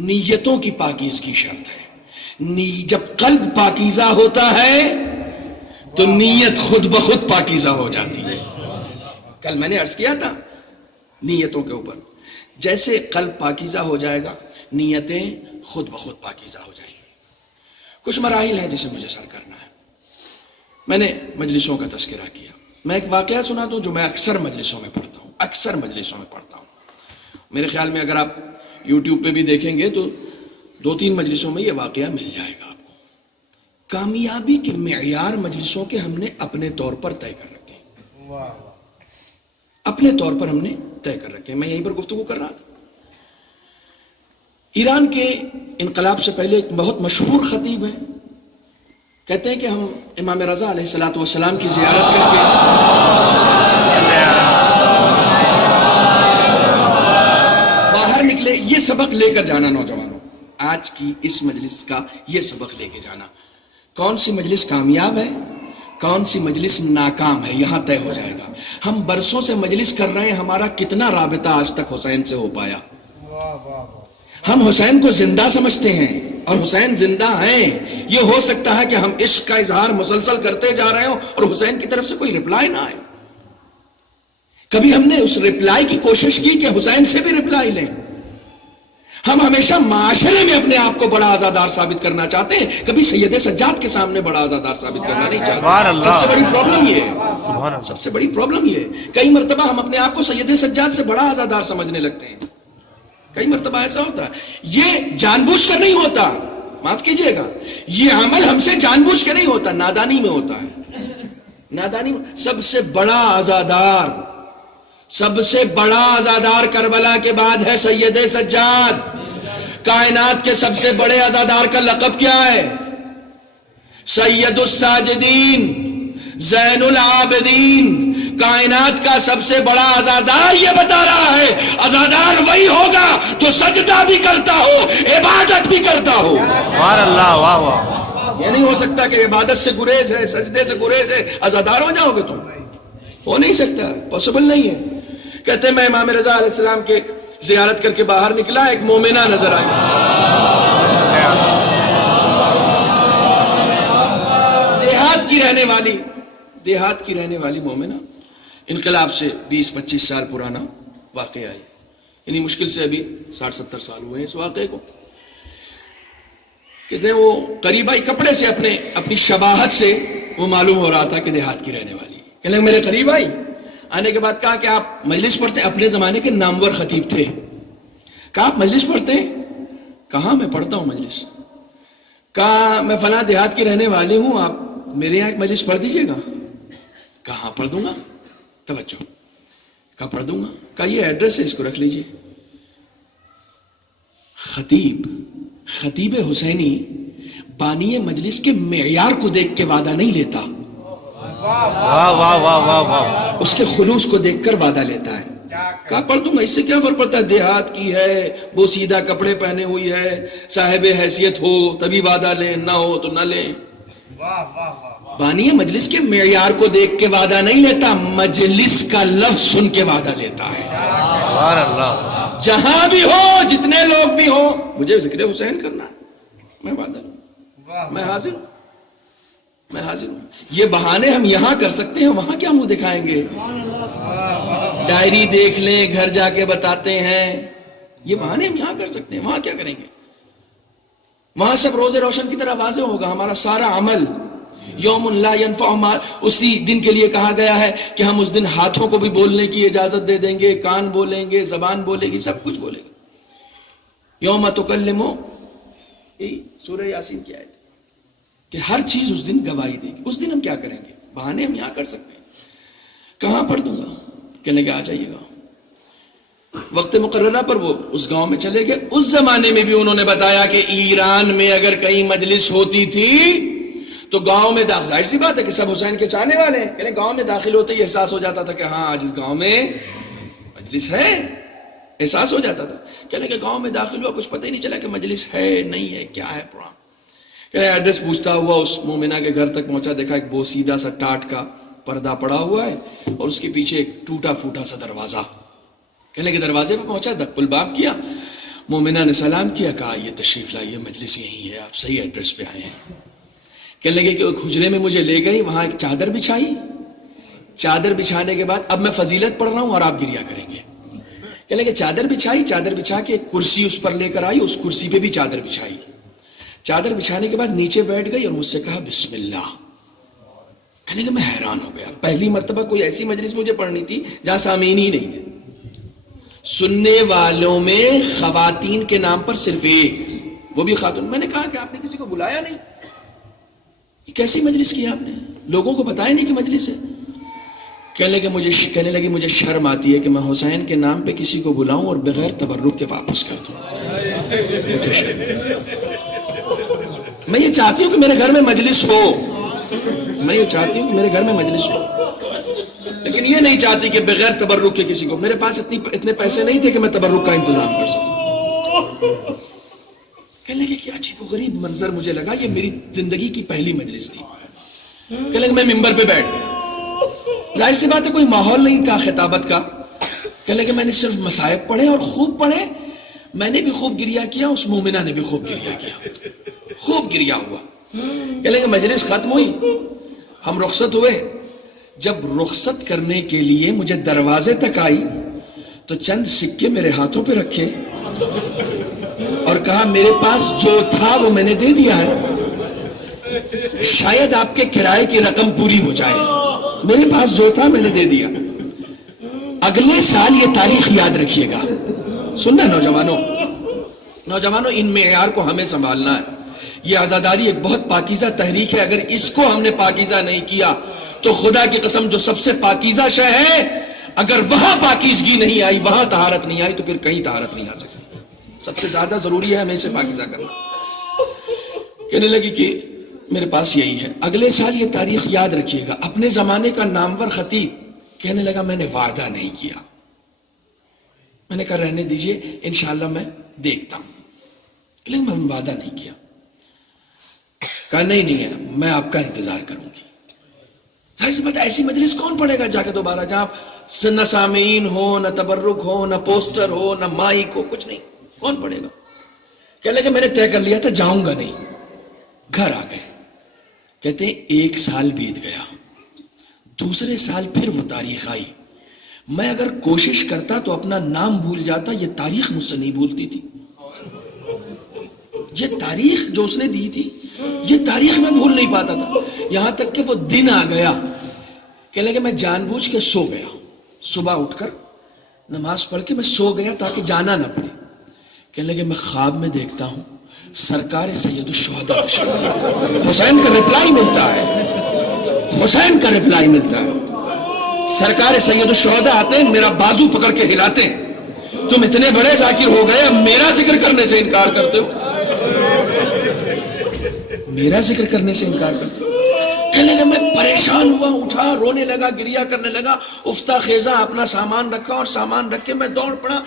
نیتوں کی پاکیزگی شرط ہے. جب قلب پاکیزہ ہوتا ہے تو نیت خود بخود پاکیزہ ہو جاتی ہے. کل میں نے عرض کیا تھا نیتوں کے اوپر، جیسے قلب پاکیزہ ہو جائے گا نیتیں خود بخود پاکیزہ ہو جائیں گی. کچھ مراحل ہیں جسے مجھے سر کرنا ہے. میں نے مجلسوں کا تذکرہ کیا. میں ایک واقعہ سنا دوں جو میں اکثر مجلسوں میں پڑھتا ہوں. میرے خیال میں اگر آپ یوٹیوب پہ بھی دیکھیں گے تو 2-3 مجلسوں میں یہ واقعہ مل جائے گا آپ کو. کامیابی کے معیار مجلسوں کے ہم نے اپنے طور پر طے کر رکھے ہیں. اپنے طور پر ہم نے طے کر رکھے ہیں. میں یہیں پر گفتگو کر رہا تھا. ایران کے انقلاب سے پہلے ایک بہت مشہور خطیب ہیں. کہتے ہیں کہ ہم امام رضا علیہ الصلوۃ والسلام کی زیارت کر کے باہر نکلے. یہ سبق لے کر جانا نوجوانوں, آج کی اس مجلس کا یہ سبق لے کے جانا. کون سی مجلس کامیاب ہے, کون سی مجلس ناکام ہے, یہاں طے ہو جائے گا. ہم برسوں سے مجلس کر رہے ہیں, ہمارا کتنا رابطہ آج تک حسین سے ہو پایا. ہم حسین کو زندہ سمجھتے ہیں اور حسین زندہ ہیں. یہ ہو سکتا ہے کہ ہم عشق کا اظہار مسلسل کرتے جا رہے ہوں اور حسین کی طرف سے کوئی رپلائی نہ آئے. کبھی ہم نے اس رپلائی کی کوشش کی کہ حسین سے بھی رپلائی لیں. ہم ہمیشہ معاشرے میں اپنے آپ کو بڑا آزادار ثابت کرنا چاہتے ہیں, کبھی سید سجاد کے سامنے بڑا آزادار ثابت کرنا نہیں چاہتے. سب سے بڑی پرابلم یہ ہے, سب سے بڑی پرابلم یہ ہے. کئی مرتبہ ہم اپنے آپ کو سید سجاد سے بڑا آزادار سمجھنے لگتے ہیں. کئی مرتبہ ایسا ہوتا ہے. یہ جان بوجھ کر نہیں ہوتا, معاف کیجئے گا, یہ عمل ہم سے جان بوجھ کے نہیں ہوتا, نادانی میں ہوتا ہے. نادانی میں. سب سے بڑا آزادار, سب سے بڑا آزادار کربلا کے بعد ہے سید سجاد. کائنات کے سب سے بڑے آزادار کا لقب کیا ہے؟ سید الساجدین, زین العابدین. کائنات کا سب سے بڑا آزادار یہ بتا رہا ہے, آزادار وہی ہوگا جو سجدہ بھی کرتا ہو, عبادت بھی کرتا ہو. سبحان اللہ, واہ واہ. یہ نہیں ہو سکتا کہ عبادت سے گریز ہے, سجدے سے گریز ہے, آزادار ہو جاؤ گے تم. ہو نہیں سکتا, پاسبل نہیں ہے. کہتے ہیں میں امام رضا علیہ السلام کے زیارت کر کے باہر نکلا, ایک مومنہ نظر آئی. دیہات کی رہنے والی مومنہ, انقلاب سے 20-25 سال پرانا واقعہ ہے. یعنی مشکل سے ابھی 60-70 سال ہوئے ہیں اس واقعے کو. کہتے ہیں وہ قریب آئی, کپڑے سے اپنی شباہت سے وہ معلوم ہو رہا تھا کہ دیہات کی رہنے والی. کہنے لگے میرے قریب آئی, آنے کے بعد کہا کہ آپ مجلس پڑھتے ہیں؟ اپنے زمانے کے نامور خطیب تھے. کہا آپ مجلس پڑھتے ہیں؟ کہا میں پڑھتا ہوں مجلس. کہا میں فلاں دیہات کی رہنے والی ہوں, آپ میرے یہاں ایک مجلس پڑھ دیجئے گا. کہا پڑھ دوں گا. توجہ, کہا پڑھ دوں گا. کہا یہ ایڈریس ہے, اس کو رکھ لیجئے. خطیب حسینی بانی مجلس کے معیار کو دیکھ کے وعدہ نہیں لیتا, واہ واہ واہ واہ واہ, اس کے خلوص کو دیکھ کر وعدہ لیتا ہے. کہا پڑھ دوں گا, اس سے کیا فرق پڑتا ہے, دیہات کی ہے, وہ سیدھا کپڑے پہنے ہوئی ہے, صاحب حیثیت ہو تبھی وعدہ لیں, نہ ہو تو نہ لیں. بانی مجلس کے معیار کو دیکھ کے وعدہ نہیں لیتا, مجلس کا لفظ سن کے وعدہ لیتا ہے. سبحان اللہ. جہاں بھی ہو, جتنے لوگ بھی ہو, مجھے ذکر حسین کرنا ہے, میں وعدہ لوں, میں حاضر ہوں, میں حاضر ہوں. یہ بہانے ہم یہاں کر سکتے ہیں, وہاں کیا منہ دکھائیں گے؟ ڈائری دیکھ لیں, گھر جا کے بتاتے ہیں. یہ بہانے ہم یہاں کر سکتے ہیں, وہاں کیا کریں گے؟ وہاں سب روز روشن کی طرح واضح ہوگا. ہمارا سارا عمل یوم لا ينفع مال, اسی دن کے لیے کہا گیا ہے کہ ہم اس دن ہاتھوں کو بھی بولنے کی اجازت دے دیں گے, کان بولیں گے, زبان بولے گی, سب کچھ بولے گی. یوم تکلم, سورہ یاسین کی آیت کہ ہر چیز اس دن گواہی دے گی. اس دن ہم کیا کریں گے؟ بہانے ہم یہاں کر سکتے ہیں. کہاں پڑھ دوں گا؟ کہنے کہ آ جائیے گا. وقت مقررہ پر وہ اس گاؤں میں چلے گئے. اس زمانے میں بھی انہوں نے بتایا کہ ایران میں اگر کہیں مجلس ہوتی تھی تو گاؤں میں, ظاہر سی بات ہے کہ سب حسین کے چاہنے والے ہیں, یعنی گاؤں میں داخل ہوتے ہی احساس ہو جاتا تھا کہ ہاں آج اس گاؤں میں مجلس ہے, احساس ہو جاتا تھا. کہنے کہ گاؤں میں داخل ہوا, کچھ پتہ ہی نہیں چلا کہ مجلس ہے نہیں ہے, کیا ہے پروگرام. کہنے ایڈریس پوچھتا ہوا اس مومنہ کے گھر تک پہنچا, دیکھا ایک بوسیدہ سا ٹاٹ کا پردہ پڑا ہوا ہے اور اس کے پیچھے ایک ٹوٹا پھوٹا سا دروازہ. کہنے کہ دروازے پہ پہنچا, دق الباب کیا, مومنہ نے سلام کیا, کہا یہ تشریف لائیے, مجلس یہی ہے, آپ صحیح ایڈریس پہ آئے ہیں. کہنے لگے کہ ایک حجرے میں مجھے لے گئی, وہاں ایک چادر بچھائی. چادر بچھانے کے بعد اب میں فضیلت پڑھ رہا ہوں اور آپ گریا کریں گے. کہنے لگے چادر بچھائی, چادر بچھا کے ایک کرسی اس پر لے کر آئی, اس کرسی پہ بھی چادر بچھائی. چادر بچھانے کے بعد نیچے بیٹھ گئی اور مجھ سے کہا بسم اللہ. کہنے لگے میں حیران ہو گیا, پہلی مرتبہ کوئی ایسی مجلس مجھے پڑھنی تھی جہاں سامعین ہی نہیں تھے. سننے والوں میں خواتین کے نام پر صرف ایک، وہ بھی خاتون. میں نے کہا کہ آپ نے کسی کو بلایا نہیں، یہ کیسی مجلس کی آپ نے؟ لوگوں کو بتایا نہیں کہ مجلس ہے. کہنے لگی مجھے شرم آتی ہے کہ میں حسین کے نام پہ کسی کو بلاؤں اور بغیر تبرک کے واپس کر دوں. میں یہ چاہتی ہوں کہ میرے گھر میں مجلس ہو، میں یہ چاہتی ہوں کہ میرے گھر میں مجلس ہو، لیکن یہ نہیں چاہتی کہ بغیر تبرک کے کسی کو. میرے پاس اتنے پیسے نہیں تھے کہ میں تبرک کا انتظام کر سکوں. کہنے لگے کہ عجیب و غریب منظر مجھے لگا، یہ میری زندگی کی پہلی مجلس تھی. کہنے لگے میں ممبر پہ بیٹھ گیا. ظاہر سی بات ہے کوئی ماحول نہیں تھا خطابت کا. کہنے لگے میں نے صرف مصائب پڑھے اور خوب پڑھے. میں نے بھی خوب گریہ کیا، اس مومنہ نے بھی خوب گریہ کیا، خوب گریہ ہوا. کہنے لگے مجلس ختم ہوئی، ہم رخصت ہوئے. جب رخصت کرنے کے لیے مجھے دروازے تک آئی تو چند سکے میرے ہاتھوں پہ رکھے اور کہا میرے پاس جو تھا وہ میں نے دے دیا ہے، شاید آپ کے کرائے کی رقم پوری ہو جائے. میرے پاس جو تھا میں نے دے دیا. اگلے سال یہ تاریخ یاد رکھیے گا. سننا نوجوانوں، ان معیار کو ہمیں سنبھالنا ہے. یہ آزاداری ایک بہت پاکیزہ تحریک ہے. اگر اس کو ہم نے پاکیزہ نہیں کیا تو خدا کی قسم جو سب سے پاکیزہ شے ہے، اگر وہاں پاکیزگی نہیں آئی، وہاں طہارت نہیں آئی، تو پھر کہیں طہارت نہیں آ سکتی. سب سے زیادہ ضروری ہے ہمیں اسے پاکیزہ کرنا. کہنے لگی کہ میرے پاس یہی ہے، اگلے سال یہ تاریخ یاد رکھیے گا. اپنے زمانے کا نامور خطیب. کہنے لگا میں نے وعدہ نہیں کیا. میں نے کہا رہنے دیجئے، انشاءاللہ میں دیکھتا ہوں. لیکن میں وعدہ نہیں کیا. کہا نہیں ہے، میں آپ کا انتظار کروں گی. ظاہر سی بات ہے ایسی مجلس کون پڑھے گا جا کے دوبارہ، جہاں نہ سامعین ہو، نہ تبرک ہو، نہ پوسٹر ہو، نہ مائک ہو، کچھ نہیں. کون پڑھے گا؟ کہنے لگے میں نے طے کر لیا تھا جاؤں گا نہیں. گھر آ گئے. کہتے ہیں 1 سال بیت گیا. دوسرے سال پھر وہ تاریخ آئی. میں اگر کوشش کرتا تو اپنا نام بھول جاتا، یہ تاریخ مجھ سے نہیں بھولتی تھی. یہ تاریخ جو اس نے دی تھی، یہ تاریخ میں بھول نہیں پاتا تھا. یہاں تک کہ وہ دن آ گیا. کہنے لگے میں جان بوجھ کے سو گیا. صبح اٹھ کر نماز پڑھ کے میں سو گیا تاکہ جانا نہ پڑے. کہنے لگے میں خواب میں دیکھتا ہوں سرکار سید الشہداء تشریف لاتے. حسین کا رپلائی ملتا ہے، حسین کا رپلائی ملتا ہے. سرکار سید الشہداء آتے ہیں، میرا بازو پکڑ کے ہلاتے ہیں. تم اتنے بڑے ذاکر ہو گئے، اب میرا ذکر کرنے سے انکار کرتے ہو، میرا ذکر کرنے سے انکار کرتے ہو. کہنے لگا میں پریشان ہوا، اٹھا، رونے لگا، گریہ کرنے لگا. افتا خیزہ اپنا سامان رکھا اور سامان رکھ کے میں دوڑ پڑا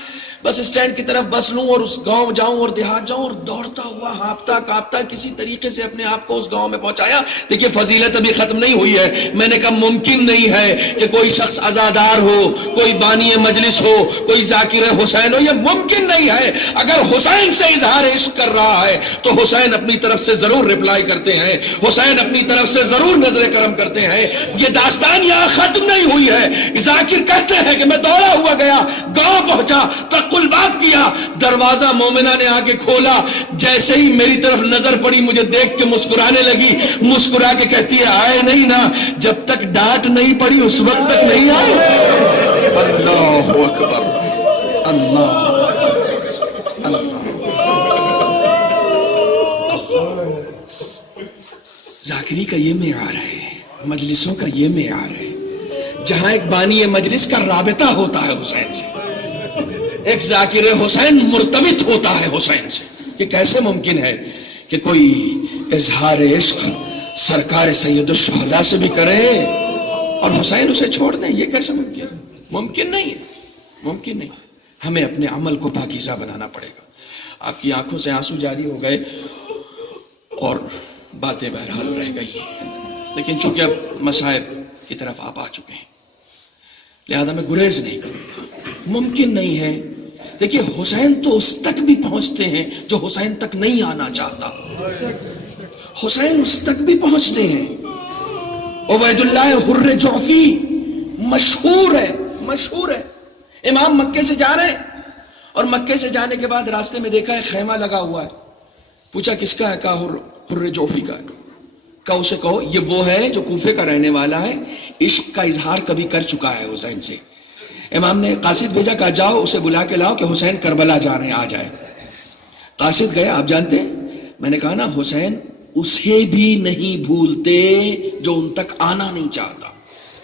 بس اسٹینڈ کی طرف بس لوں اور اس گاؤں جاؤں اور دیہات جاؤں. اور دوڑتا ہوا ہانپتا کانپتا کسی طریقے سے اپنے آپ کو اس گاؤں میں پہنچایا. دیکھیے فضیلت ابھی ختم نہیں ہوئی ہے. میں نے کہا ممکن نہیں ہے کہ کوئی شخص عزادار ہو، کوئی بانی مجلس ہو، کوئی ذاکر حسین ہو، یہ ممکن نہیں ہے. اگر حسین سے اظہار عشق کر رہا ہے تو حسین اپنی طرف سے ضرور رپلائی کرتے ہیں، حسین اپنی طرف سے ضرور نظر کرم کرتے ہیں. یہ داستان یہاں ختم نہیں ہوئی ہے. ذاکر کہتے ہیں کہ میں دوڑا ہوا گیا، گاؤں پہنچا، الباب کیا، دروازہ مومنہ نے آ کے کھولا. جیسے ہی میری طرف نظر پڑی مجھے دیکھ کے مسکرانے لگی. مسکرا کے کہتی ہے آئے نہیں نا، جب تک ڈانٹ نہیں پڑی اس وقت تک نہیں آئے. اللہ اکبر، اللہ اللہ. ذاکری کا یہ معیار ہے، مجلسوں کا یہ معیار ہے، جہاں ایک بانی مجلس کا رابطہ ہوتا ہے حسین سے، ایک ذاکر حسین مرتبط ہوتا ہے حسین سے. یہ کیسے ممکن ہے کہ کوئی اظہار عشق سرکار سید الشہداء سے بھی کرے اور حسین اسے چھوڑ دیں؟ یہ کیسے ممکن ہے؟ ممکن نہیں ہے، ممکن نہیں. ہمیں اپنے عمل کو پاکیزہ بنانا پڑے گا. آپ کی آنکھوں سے آنسو جاری ہو گئے اور باتیں بہرحال رہ گئی، لیکن چونکہ اب مصائب کی طرف آپ آ چکے ہیں لہذا میں گریز نہیں کروں گا. ممکن نہیں ہے. دیکھیے حسین تو اس تک بھی پہنچتے ہیں جو حسین تک نہیں آنا چاہتا. حسین اس تک بھی پہنچتے ہیں. عبید اللہ حر جعفی مشہور ہے، مشہور ہے. امام مکے سے جا رہے ہیں اور مکے سے جانے کے بعد راستے میں دیکھا ہے خیمہ لگا ہوا ہے. پوچھا کس کا ہے؟ کہا حر جعفی کا ہے. کہا اسے کہو یہ وہ ہے جو کوفے کا رہنے والا ہے، عشق کا اظہار کبھی کر چکا ہے حسین سے، امام نے قاصد بھیجا، کہا جاؤ اسے بلا کے لاؤ کہ حسین کربلا جا رہے ہیں، آ جائے۔ قاصد گیا، آپ جانتے ہیں میں نے کہا نا حسین اسے بھی نہیں بھولتے جو ان تک آنا نہیں چاہتا،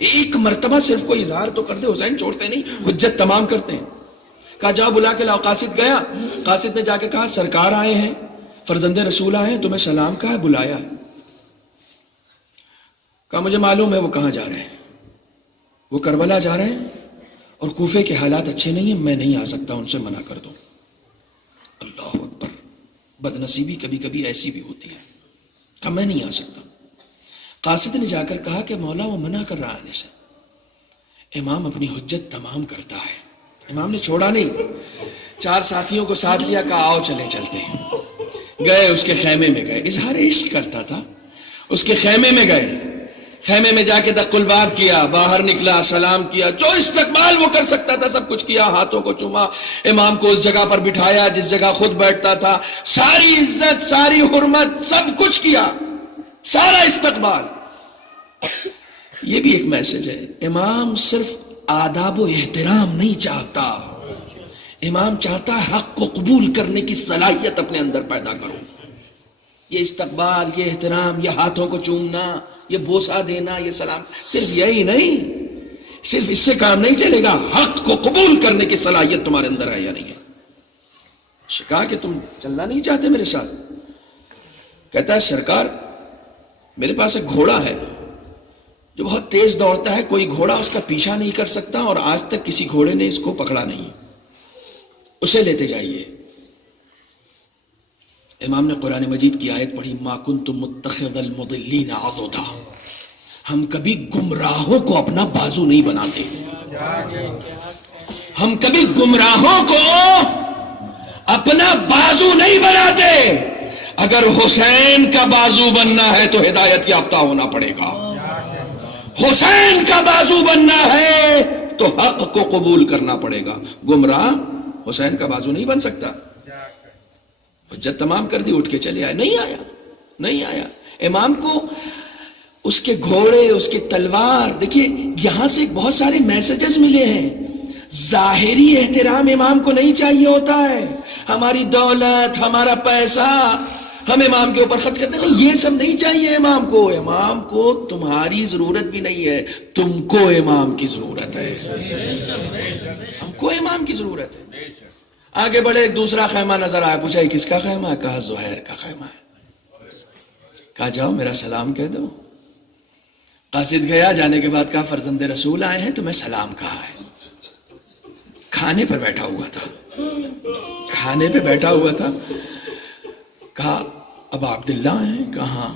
ایک مرتبہ صرف کوئی اظہار تو کر دے، حسین چھوڑتے نہیں، حجت تمام کرتے ہیں۔ کہا جاؤ بلا کے لاؤ۔ قاصد گیا، قاصد نے جا کے کہا سرکار آئے ہیں، فرزند رسول آئے ہیں، تمہیں سلام کہا ہے، بلایا ہے۔ کہا مجھے معلوم ہے وہ کہاں جا رہے ہیں، وہ کربلا جا رہے ہیں اور کوفے کے حالات اچھے نہیں ہیں، میں نہیں آ سکتا، ان سے منع کر دو۔ اللہ اکبر، بدنصیبی کبھی کبھی ایسی بھی ہوتی ہے۔ کہا میں نہیں آ سکتا۔ قاصد نے جا کر کہا کہ مولا وہ منع کر رہا آنے سے۔ امام اپنی حجت تمام کرتا ہے، امام نے چھوڑا نہیں، 4 ساتھیوں کو ساتھ لیا، کہا آؤ چلے چلتے ہیں۔ گئے اس کے خیمے میں، گئے، اظہار عشق کرتا تھا، اس کے خیمے میں گئے، خیمے میں جا کے دق الباب کیا، باہر نکلا، سلام کیا، جو استقبال وہ کر سکتا تھا سب کچھ کیا، ہاتھوں کو چوما، امام کو اس جگہ پر بٹھایا جس جگہ خود بیٹھتا تھا، ساری عزت، ساری حرمت، سب کچھ کیا، سارا استقبال۔ یہ بھی ایک میسج ہے، امام صرف آداب و احترام نہیں چاہتا، امام چاہتا ہے حق کو قبول کرنے کی صلاحیت اپنے اندر پیدا کرو۔ یہ استقبال، یہ احترام، یہ ہاتھوں کو چومنا، یہ بوسہ دینا، یہ سلام، صرف یہی نہیں، صرف اس سے کام نہیں چلے گا، حق کو قبول کرنے کی صلاحیت تمہارے اندر ہے یا نہیں ہے۔ اس نے کہا کہ تم چلنا نہیں چاہتے میرے ساتھ؟ کہتا ہے سرکار میرے پاس ایک گھوڑا ہے جو بہت تیز دوڑتا ہے، کوئی گھوڑا اس کا پیچھا نہیں کر سکتا اور آج تک کسی گھوڑے نے اس کو پکڑا نہیں، اسے لیتے جائیے۔ امام نے قرآن مجید کی آیت پڑھی، ما کنتم متخذ المضلین عضدا، ہم کبھی گمراہوں کو اپنا بازو نہیں بناتے، ہم کبھی گمراہوں کو اپنا بازو نہیں بناتے۔ اگر حسین کا بازو بننا ہے تو ہدایت یافتہ ہونا پڑے گا، حسین کا بازو بننا ہے تو حق کو قبول کرنا پڑے گا، گمراہ حسین کا بازو نہیں بن سکتا۔ حجت تمام کر دی، اٹھ کے چلے آئے، نہیں آیا۔ امام کو اس کے گھوڑے، اس کی تلوار، دیکھیے یہاں سے بہت سارے میسجز ملے ہیں۔ ظاہری احترام امام کو نہیں چاہیے ہوتا ہے، ہماری دولت، ہمارا پیسہ ہم امام کے اوپر خرچ کرتے ہیں، نہیں، یہ سب نہیں چاہیے امام کو۔ امام کو تمہاری ضرورت بھی نہیں ہے، تم کو امام کی ضرورت ہے، ہم کو امام کی ضرورت ہے۔ آگے بڑھے، ایک دوسرا خیمہ نظر آیا، پوچھا یہ کس کا خیمہ ہے؟ کہا زہیر کا خیمہ ہے۔ کہا جاؤ میرا سلام کہہ دو۔ قاصد گیا، جانے کے بعد کہا فرزند رسول آئے ہیں، تمہیں سلام کہا ہے۔ کھانے پر بیٹھا ہوا تھا، کہا ابا عبداللہ ہیں؟ کہا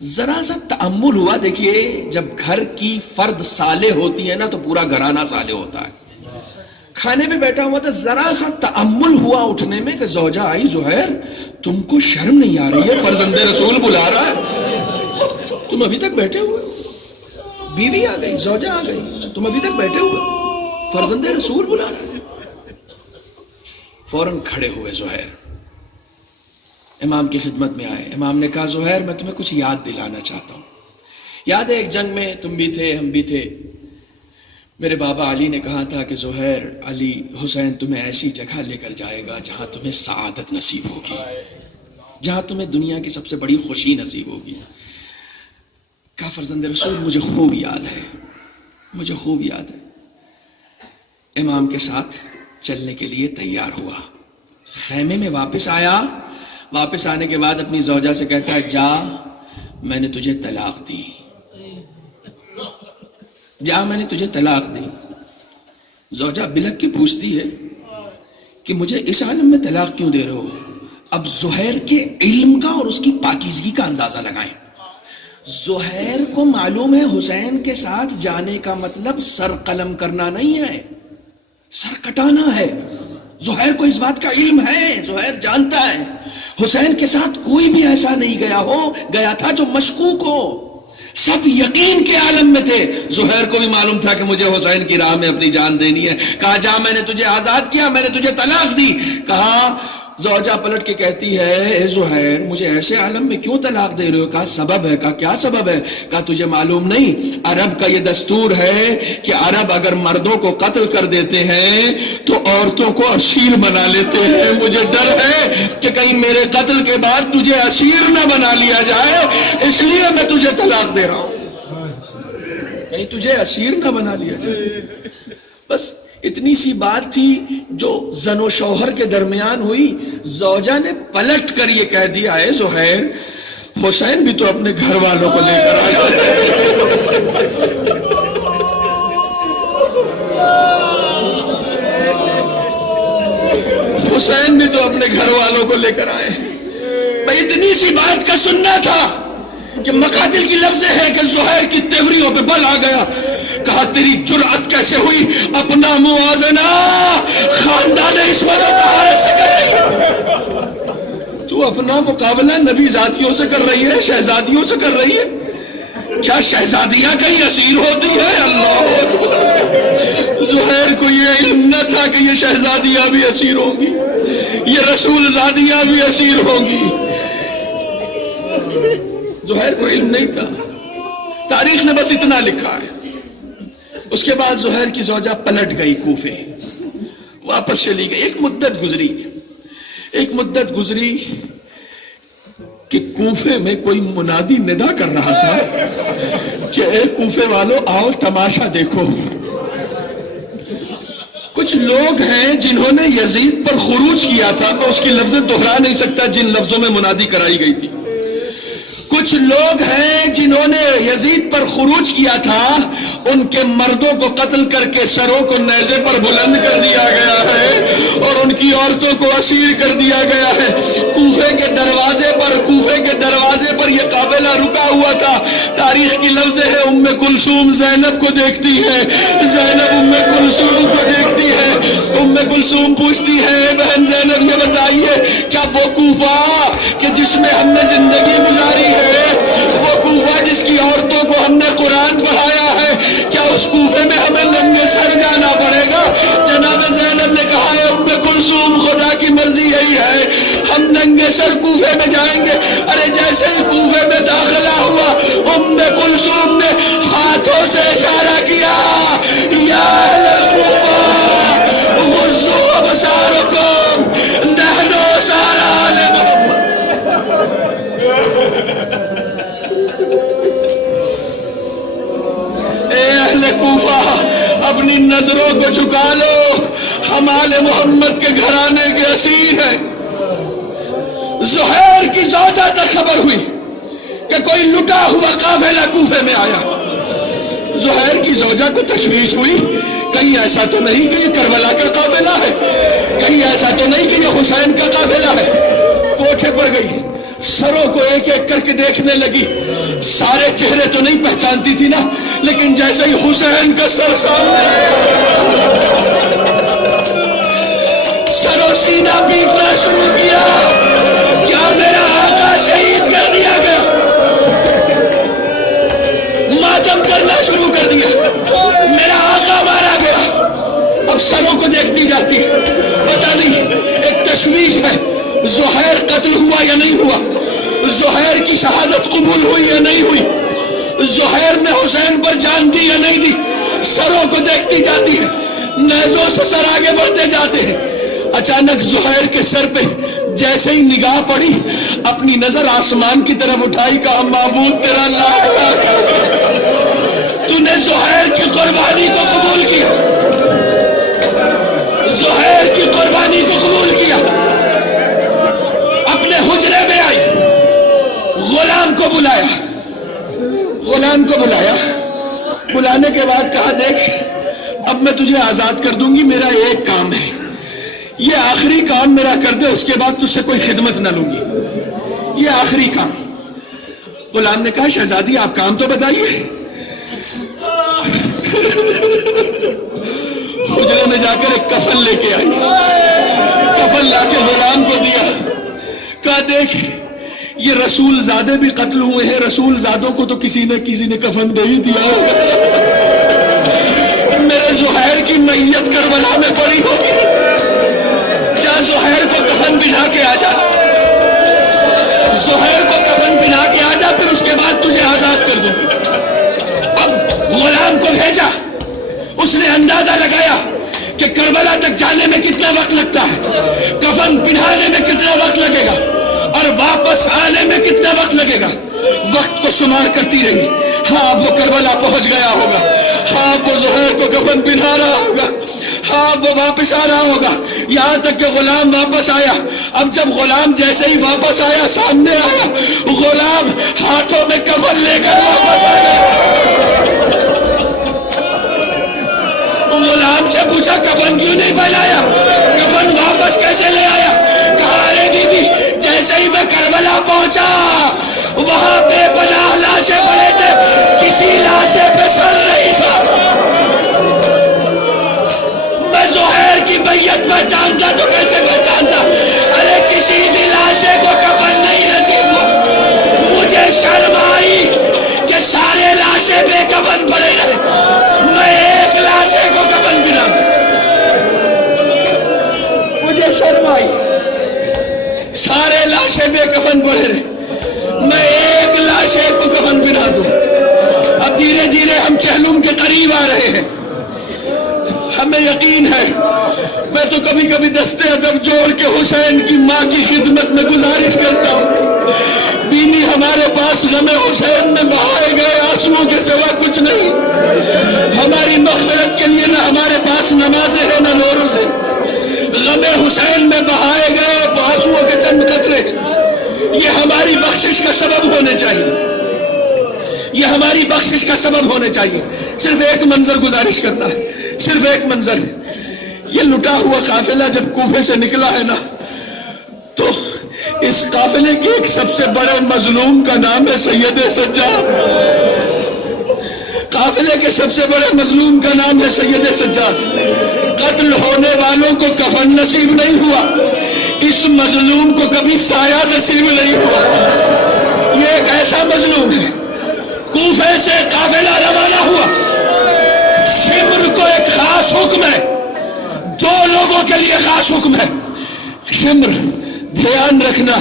ذرا سا تأمل ہوا، دیکھیے جب گھر کی فرد صالح ہوتی ہے نا تو پورا گھرانہ صالح ہوتا ہے۔ کھانے پہ بیٹھا ہوا تھا، ذرا سا تأمل ہوا اٹھنے میں کہ زوجہ آئی، زہیر تم کو شرم نہیں آ رہی ہے؟ فرزند رسول بلا رہا ہے، تم ابھی تک بیٹھے ہوئے، بیوی آ گئی، زوجہ آ گئی، تم ابھی تک بیٹھے ہوئے، فرزند رسول بلا رہا ہے۔ فوراً کھڑے ہوئے زہیر، امام کی خدمت میں آئے۔ امام نے کہا زہیر میں تمہیں کچھ یاد دلانا چاہتا ہوں، یاد ہے ایک جنگ میں تم بھی تھے، ہم بھی تھے، میرے بابا علی نے کہا تھا کہ زہیر، علی، حسین تمہیں ایسی جگہ لے کر جائے گا جہاں تمہیں سعادت نصیب ہوگی، جہاں تمہیں دنیا کی سب سے بڑی خوشی نصیب ہوگی۔ کہا فرزند رسول مجھے خوب یاد ہے، مجھے خوب یاد ہے۔ امام کے ساتھ چلنے کے لیے تیار ہوا، خیمے میں واپس آیا، واپس آنے کے بعد اپنی زوجہ سے کہتا ہے جا میں نے تجھے طلاق دی، جا میں نے تجھے طلاق دی۔ زوجہ بلک کے پوچھتی ہے کہ مجھے اس عالم میں طلاق کیوں دے رہے ہو؟ اب زہیر کے علم کا اور اس کی پاکیزگی کا اندازہ لگائیں۔ زہیر کو معلوم ہے حسین کے ساتھ جانے کا مطلب سر قلم کرنا نہیں ہے، سر کٹانا ہے۔ زہیر کو اس بات کا علم ہے، زہیر جانتا ہے حسین کے ساتھ کوئی بھی ایسا نہیں گیا تھا جو مشکوک ہو، سب یقین کے عالم میں تھے۔ زہیر کو بھی معلوم تھا کہ مجھے حسین کی راہ میں اپنی جان دینی ہے۔ کہا جا میں نے تجھے آزاد کیا، میں نے تجھے طلاق دی۔ کہا زوجہ پلٹ کے کہتی ہے اے زہیر مجھے ایسے عالم میں کیوں طلاق دے رہے ہو؟ کہا سبب ہے۔ کہا کیا سبب ہے؟ کہا تجھے معلوم نہیں عرب کا یہ دستور ہے کہ عرب اگر مردوں کو قتل کر دیتے ہیں تو عورتوں کو اسیر بنا لیتے ہیں، مجھے ڈر ہے کہ کہیں میرے قتل کے بعد تجھے اسیر نہ بنا لیا جائے، اس لیے میں تجھے طلاق دے رہا ہوں، کہیں تجھے اسیر نہ بنا لیا جائے۔ بس اتنی سی بات تھی جو زن و شوہر کے درمیان ہوئی۔ زوجہ نے پلٹ کر یہ کہہ دیا ہے زہیر حسین بھی تو اپنے گھر والوں کو لے کر آیا حسین بھی تو اپنے گھر والوں کو لے کر آئے۔ بھئی اتنی سی بات کا سننا تھا کہ مقاتل کی لفظ ہے کہ زہیر کی تیوریوں پہ بل آ گیا۔ کہا تیری جرأت کیسے ہوئی اپنا موازنہ خاندان اسماعیل طہارت سے کر رہی ہے؟ تو اپنا مقابلہ نبی زادیوں سے کر رہی ہے، شہزادیوں سے کر رہی ہے؟ کیا شہزادیاں کہیں اسیر ہوتی ہیں؟ اللہ اکبر۔ زہیر کو یہ علم نہ تھا کہ یہ شہزادیاں بھی اسیر ہوں گی، یہ رسول زادیاں بھی اسیر ہوں گی۔ زہیر کو علم نہیں تھا، تاریخ نے بس اتنا لکھا ہے۔ اس کے بعد زہیر کی زوجہ پلٹ گئی کوفے، واپس چلی گئی۔ ایک مدت گزری کہ کوفے میں کوئی منادی ندا کر رہا تھا کہ اے کوفے والوں آؤ تماشا دیکھو۔ کچھ لوگ ہیں جنہوں نے یزید پر خروج کیا تھا، میں اس کی لفظیں دہرا نہیں سکتا جن لفظوں میں منادی کرائی گئی تھی۔ کچھ لوگ ہیں جنہوں نے یزید پر خروج کیا تھا، ان کے مردوں کو قتل کر کے سروں کو نیزے پر بلند کر دیا گیا ہے اور ان کی عورتوں کو اسیر کر دیا گیا ہے۔ کوفے کے دروازے پر یہ قافلہ رکا ہوا تھا۔ تاریخ کی لفظ ہے ام کلثوم زینب کو دیکھتی ہے، زینب ام کلثوم کو دیکھتی ہے، ام کلثوم پوچھتی ہے بہن زینب یہ بتائیے کیا وہ کوفہ کہ جس میں ہم نے زندگی گزاری ہے، وہ کوفہ جس کی عورتوں کو ہم نے قرآن پڑھایا ہے، کیا اس کوفے میں ہمیں ننگے سر جانا پڑے گا؟ جناب زینب نے کہا ہے ام کلثوم خدا کی مرضی یہی ہے، ہم ننگے سر کوفے میں جائیں گے۔ ارے جیسے ہی کوفے میں داخلہ ہوا ام کلثوم نے ہاتھوں سے اشارہ کیا، یا اہل الکوفہ غضوا ابصارکم نحن اسارى آل محمد۔ اے اہل کوفہ اپنی نظروں کو جھکا لو، ہم آل محمد کے گھرانے کے اسیر ہیں۔ زہیر کی زوجہ تک خبر ہوئی کہ کوئی لٹا ہوا قافلہ کوفے میں آیا۔ زہیر کی زوجہ کو تشویش ہوئی، کہیں ایسا تو نہیں کہ یہ کربلا کا قافلہ ہے، کہیں ایسا تو نہیں کہ یہ حسین کا قافلہ ہے۔ کوٹھے پر گئی، سروں کو ایک ایک کر کے دیکھنے لگی۔ سارے چہرے تو نہیں پہچانتی تھی نا، لیکن جیسے ہی حسین کا سر سامنے سر و سینہ پیٹنا شروع کیا۔ کیا میرا آقا شہید کر دیا گیا؟ ماتم کرنا شروع کر دیا، میرا آقا مارا گیا۔ اب سروں کو دیکھتی جاتی ہے، پتہ نہیں، ایک تشویش ہے، زہیر قتل ہوا یا نہیں ہوا، زہیر کی شہادت قبول ہوئی یا نہیں ہوئی، زہیر نے حسین پر جان دی یا نہیں دی۔ سروں کو دیکھتی جاتی ہے، نیزوں سے سر آگے بڑھتے جاتے ہیں۔ اچانک زہیر کے سر پہ جیسے ہی نگاہ پڑی، اپنی نظر آسمان کی طرف اٹھائی، کہا معبود تیرا لاکھ تو نے زہیر کی قربانی کو قبول کیا، زہیر کی قربانی کو قبول کیا۔ اپنے حجرے میں آئی، غلام کو بلایا، بلانے کے بعد کہا دیکھ اب میں تجھے آزاد کر دوں گی، میرا ایک کام ہے، یہ آخری کام میرا کر دے، اس کے بعد تجھ سے کوئی خدمت نہ لوں گی، یہ آخری کام۔ غلام نے کہا شہزادی آپ کام تو بتائیے۔ حجرے میں جا کر ایک کفن لے کے آئی، کفن لا کے غلام کو دیا، کہا دیکھ یہ رسول زادے بھی قتل ہوئے ہیں، رسول زادوں کو تو کسی نے کفن دے ہی دیا ہوگا، میرے زہیر کی میت کربلا میں پڑی ہوگی، جا زہیر کو کفن بنا پہنا کے آ جا، زہیر کو کفن پہنا کے آ جا، پھر اس کے بعد تجھے آزاد کر دوں۔ اب غلام کو بھیجا، اس نے اندازہ لگایا کہ کربلا تک جانے میں کتنا وقت لگتا ہے، کفن پہنانے میں کتنا وقت لگے گا، اور واپس آنے میں کتنا وقت لگے گا۔ وقت کو شمار کرتی رہی۔ ہاں اب وہ کربلا پہنچ گیا ہوگا، ہاں وہ زہیر کو کفن پہنا رہا ہوگا، ہاں وہ واپس آ رہا ہوگا، یہاں تک کہ غلام واپس آیا۔ اب جب غلام جیسے ہی واپس آیا، سامنے آیا، غلام ہاتھوں میں کفن لے کر واپس آ گیا۔ غلام سے پوچھا کفن کیوں نہیں پہنایا، کفن واپس کیسے لے آیا؟ کہا ارے بی بی، جیسے ہی میں کربلا پہنچا وہاں بے پناہ لاشیں پڑے تھے، کسی لاشے پہ سر نہیں تھا۔ میں زہیر کی میت پہچانتا تو کیسے پہچانتا؟ ارے کسی بھی لاشے کو کفن نہیں نصیب ہوا۔ مجھے شرم آئی کہ سارے لاشیں بے کفن پڑے رہے، میں ایک لاشے کو کفن پہنا۔ مجھے شرم آئی، سارے لاشیں بے کفن پڑے رہے، میں ایک لاشے کو کفن پہنا دوں۔ اب دھیرے دھیرے ہم چہلم کے قریب آ رہے ہیں۔ ہمیں یقین ہے، میں تو کبھی کبھی دستے ادب جوڑ کے حسین کی ماں کی خدمت میں گزارش کرتا ہوں، بینی ہمارے پاس غم حسین میں بہائے گئے آنسوؤں کے سوا کچھ نہیں۔ ہماری مغفرت کے لیے نہ ہمارے پاس نمازیں ہیں نہ روزے، غم حسین میں بہائے گئے آنسوؤں کے چند قطرے، یہ ہماری بخشش کا سبب ہونے چاہیے، یہ ہماری بخشش کا سبب ہونے چاہیے۔ صرف ایک منظر گزارش کرنا ہے، صرف ایک منظر۔ یہ لٹا ہوا قافلہ جب کوفے سے نکلا ہے نا، تو اس قافلے کے ایک سب سے بڑے مظلوم کا نام ہے سید سجاد۔ قافلے کے سب سے بڑے مظلوم کا نام ہے سید سجاد۔ قتل ہونے والوں کو کفن نصیب نہیں ہوا، اس مظلوم کو کبھی سایہ نصیب نہیں ہوا۔ یہ ایک ایسا مظلوم ہے۔ کوفے سے قافلہ روانہ ہوا، شمر کو ایک خاص حکم ہے، دو لوگوں کے لیے خاص حکم ہے۔ شمر، دھیان رکھنا،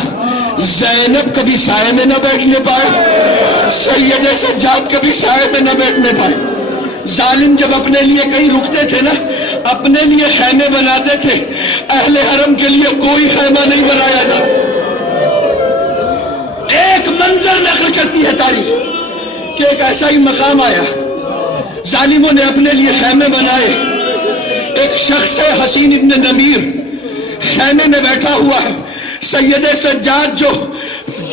زینب کبھی سائے میں نہ بیٹھنے پائے، سید سجاد کبھی سائے میں نہ بیٹھنے پائے۔ ظالم جب اپنے لیے کہیں رکتے تھے نا، اپنے لیے خیمے بناتے تھے، اہل حرم کے لیے کوئی خیمہ نہیں بنایا تھا۔ ایک منظر نقل کرتی ہے تاریخ کہ ایک ایسا ہی مقام آیا، ظالموں نے اپنے لیے خیمے بنائے۔ ایک شخص ہے حسین ابن نمیر، خیمے میں بیٹھا ہوا ہے۔ سید سجاد جو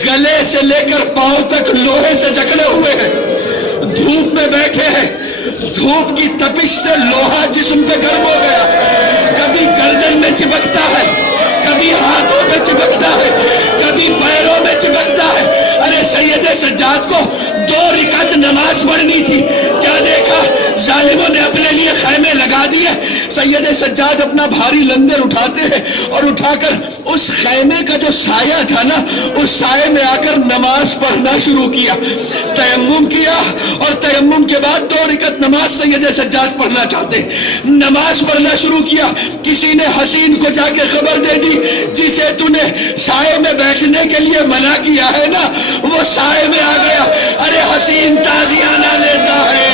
گلے سے لے کر پاؤں تک لوہے سے جکڑے ہوئے ہیں، دھوپ میں بیٹھے ہیں، دھوپ کی تپش سے لوہا جسم پہ گرم ہو گیا، کبھی گردن میں چپکتا ہے، کبھی ہاتھوں میں چپکتا ہے، کبھی پیروں میں چپکتا ہے۔ ارے سید سجاد کو 2 رکعت نماز پڑھنی تھی، کیا دیکھا ظالموں نے اپنے لیے خیمے لگا دیے۔ سید سجاد اپنا بھاری لنگر اٹھاتے ہیں اور اٹھا کر اس خیمے کا جو سایہ تھا نا، اس سائے میں آ کر نماز پڑھنا شروع کیا، تیمم کیا، اور تیمم کے بعد 2 رکعت نماز سید سجاد پڑھنا چاہتے، نماز پڑھنا شروع کیا۔ کسی نے حسین کو جا کے خبر دے دی، جسے تو نے سائے میں بیٹھنے کے لیے منع کیا ہے نا، وہ سائے میں آ گیا۔ ارے حسین تازیانہ لیتا ہے،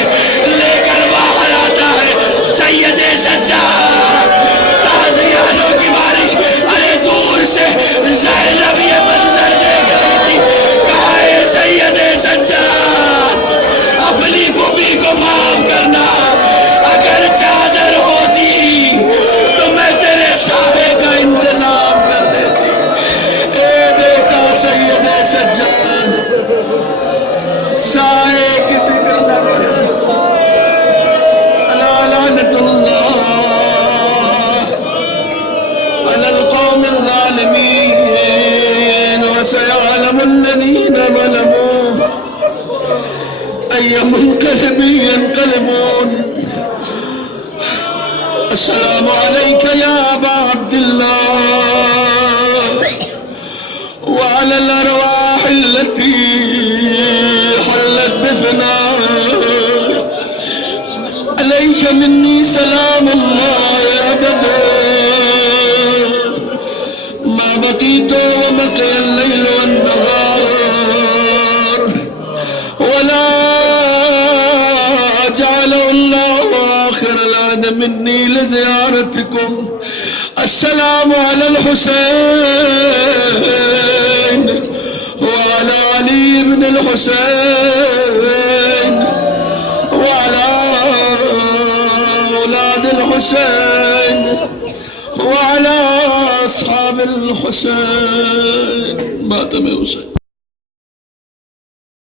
لے کر باہر آتا ہے، سید سجاد تازیانوں کی بارش۔ ارے دور سے زینب یہ منظر دیکھ رہی تھی، کہا اے سید سجاد اپنی پھوپھی کو معاف کرنا، اگر چادر ہوتی تو میں تیرے سائے کا انتظام کر دیتی۔ اے بیٹا سید سجاد، سائے کی فکر نہ کر، لعنت اللہ علی القوم الظالمین وسيعلم الذین ظلموا أي منقلب ينقلبون۔ السلام عليك يا أبا عبد الله وعلى الأرواح التي حلت بفنائك، عليك مني سلام الله أبدا ما بقي بقيت وبقي الليل والنهار ولا جعل الله آخر العهد مني لزيارتكم. السلام على الحسين وعلى علي بن الحسين وعلى أولاد الحسين وعلى أصحاب الحسين. ماتم حسين.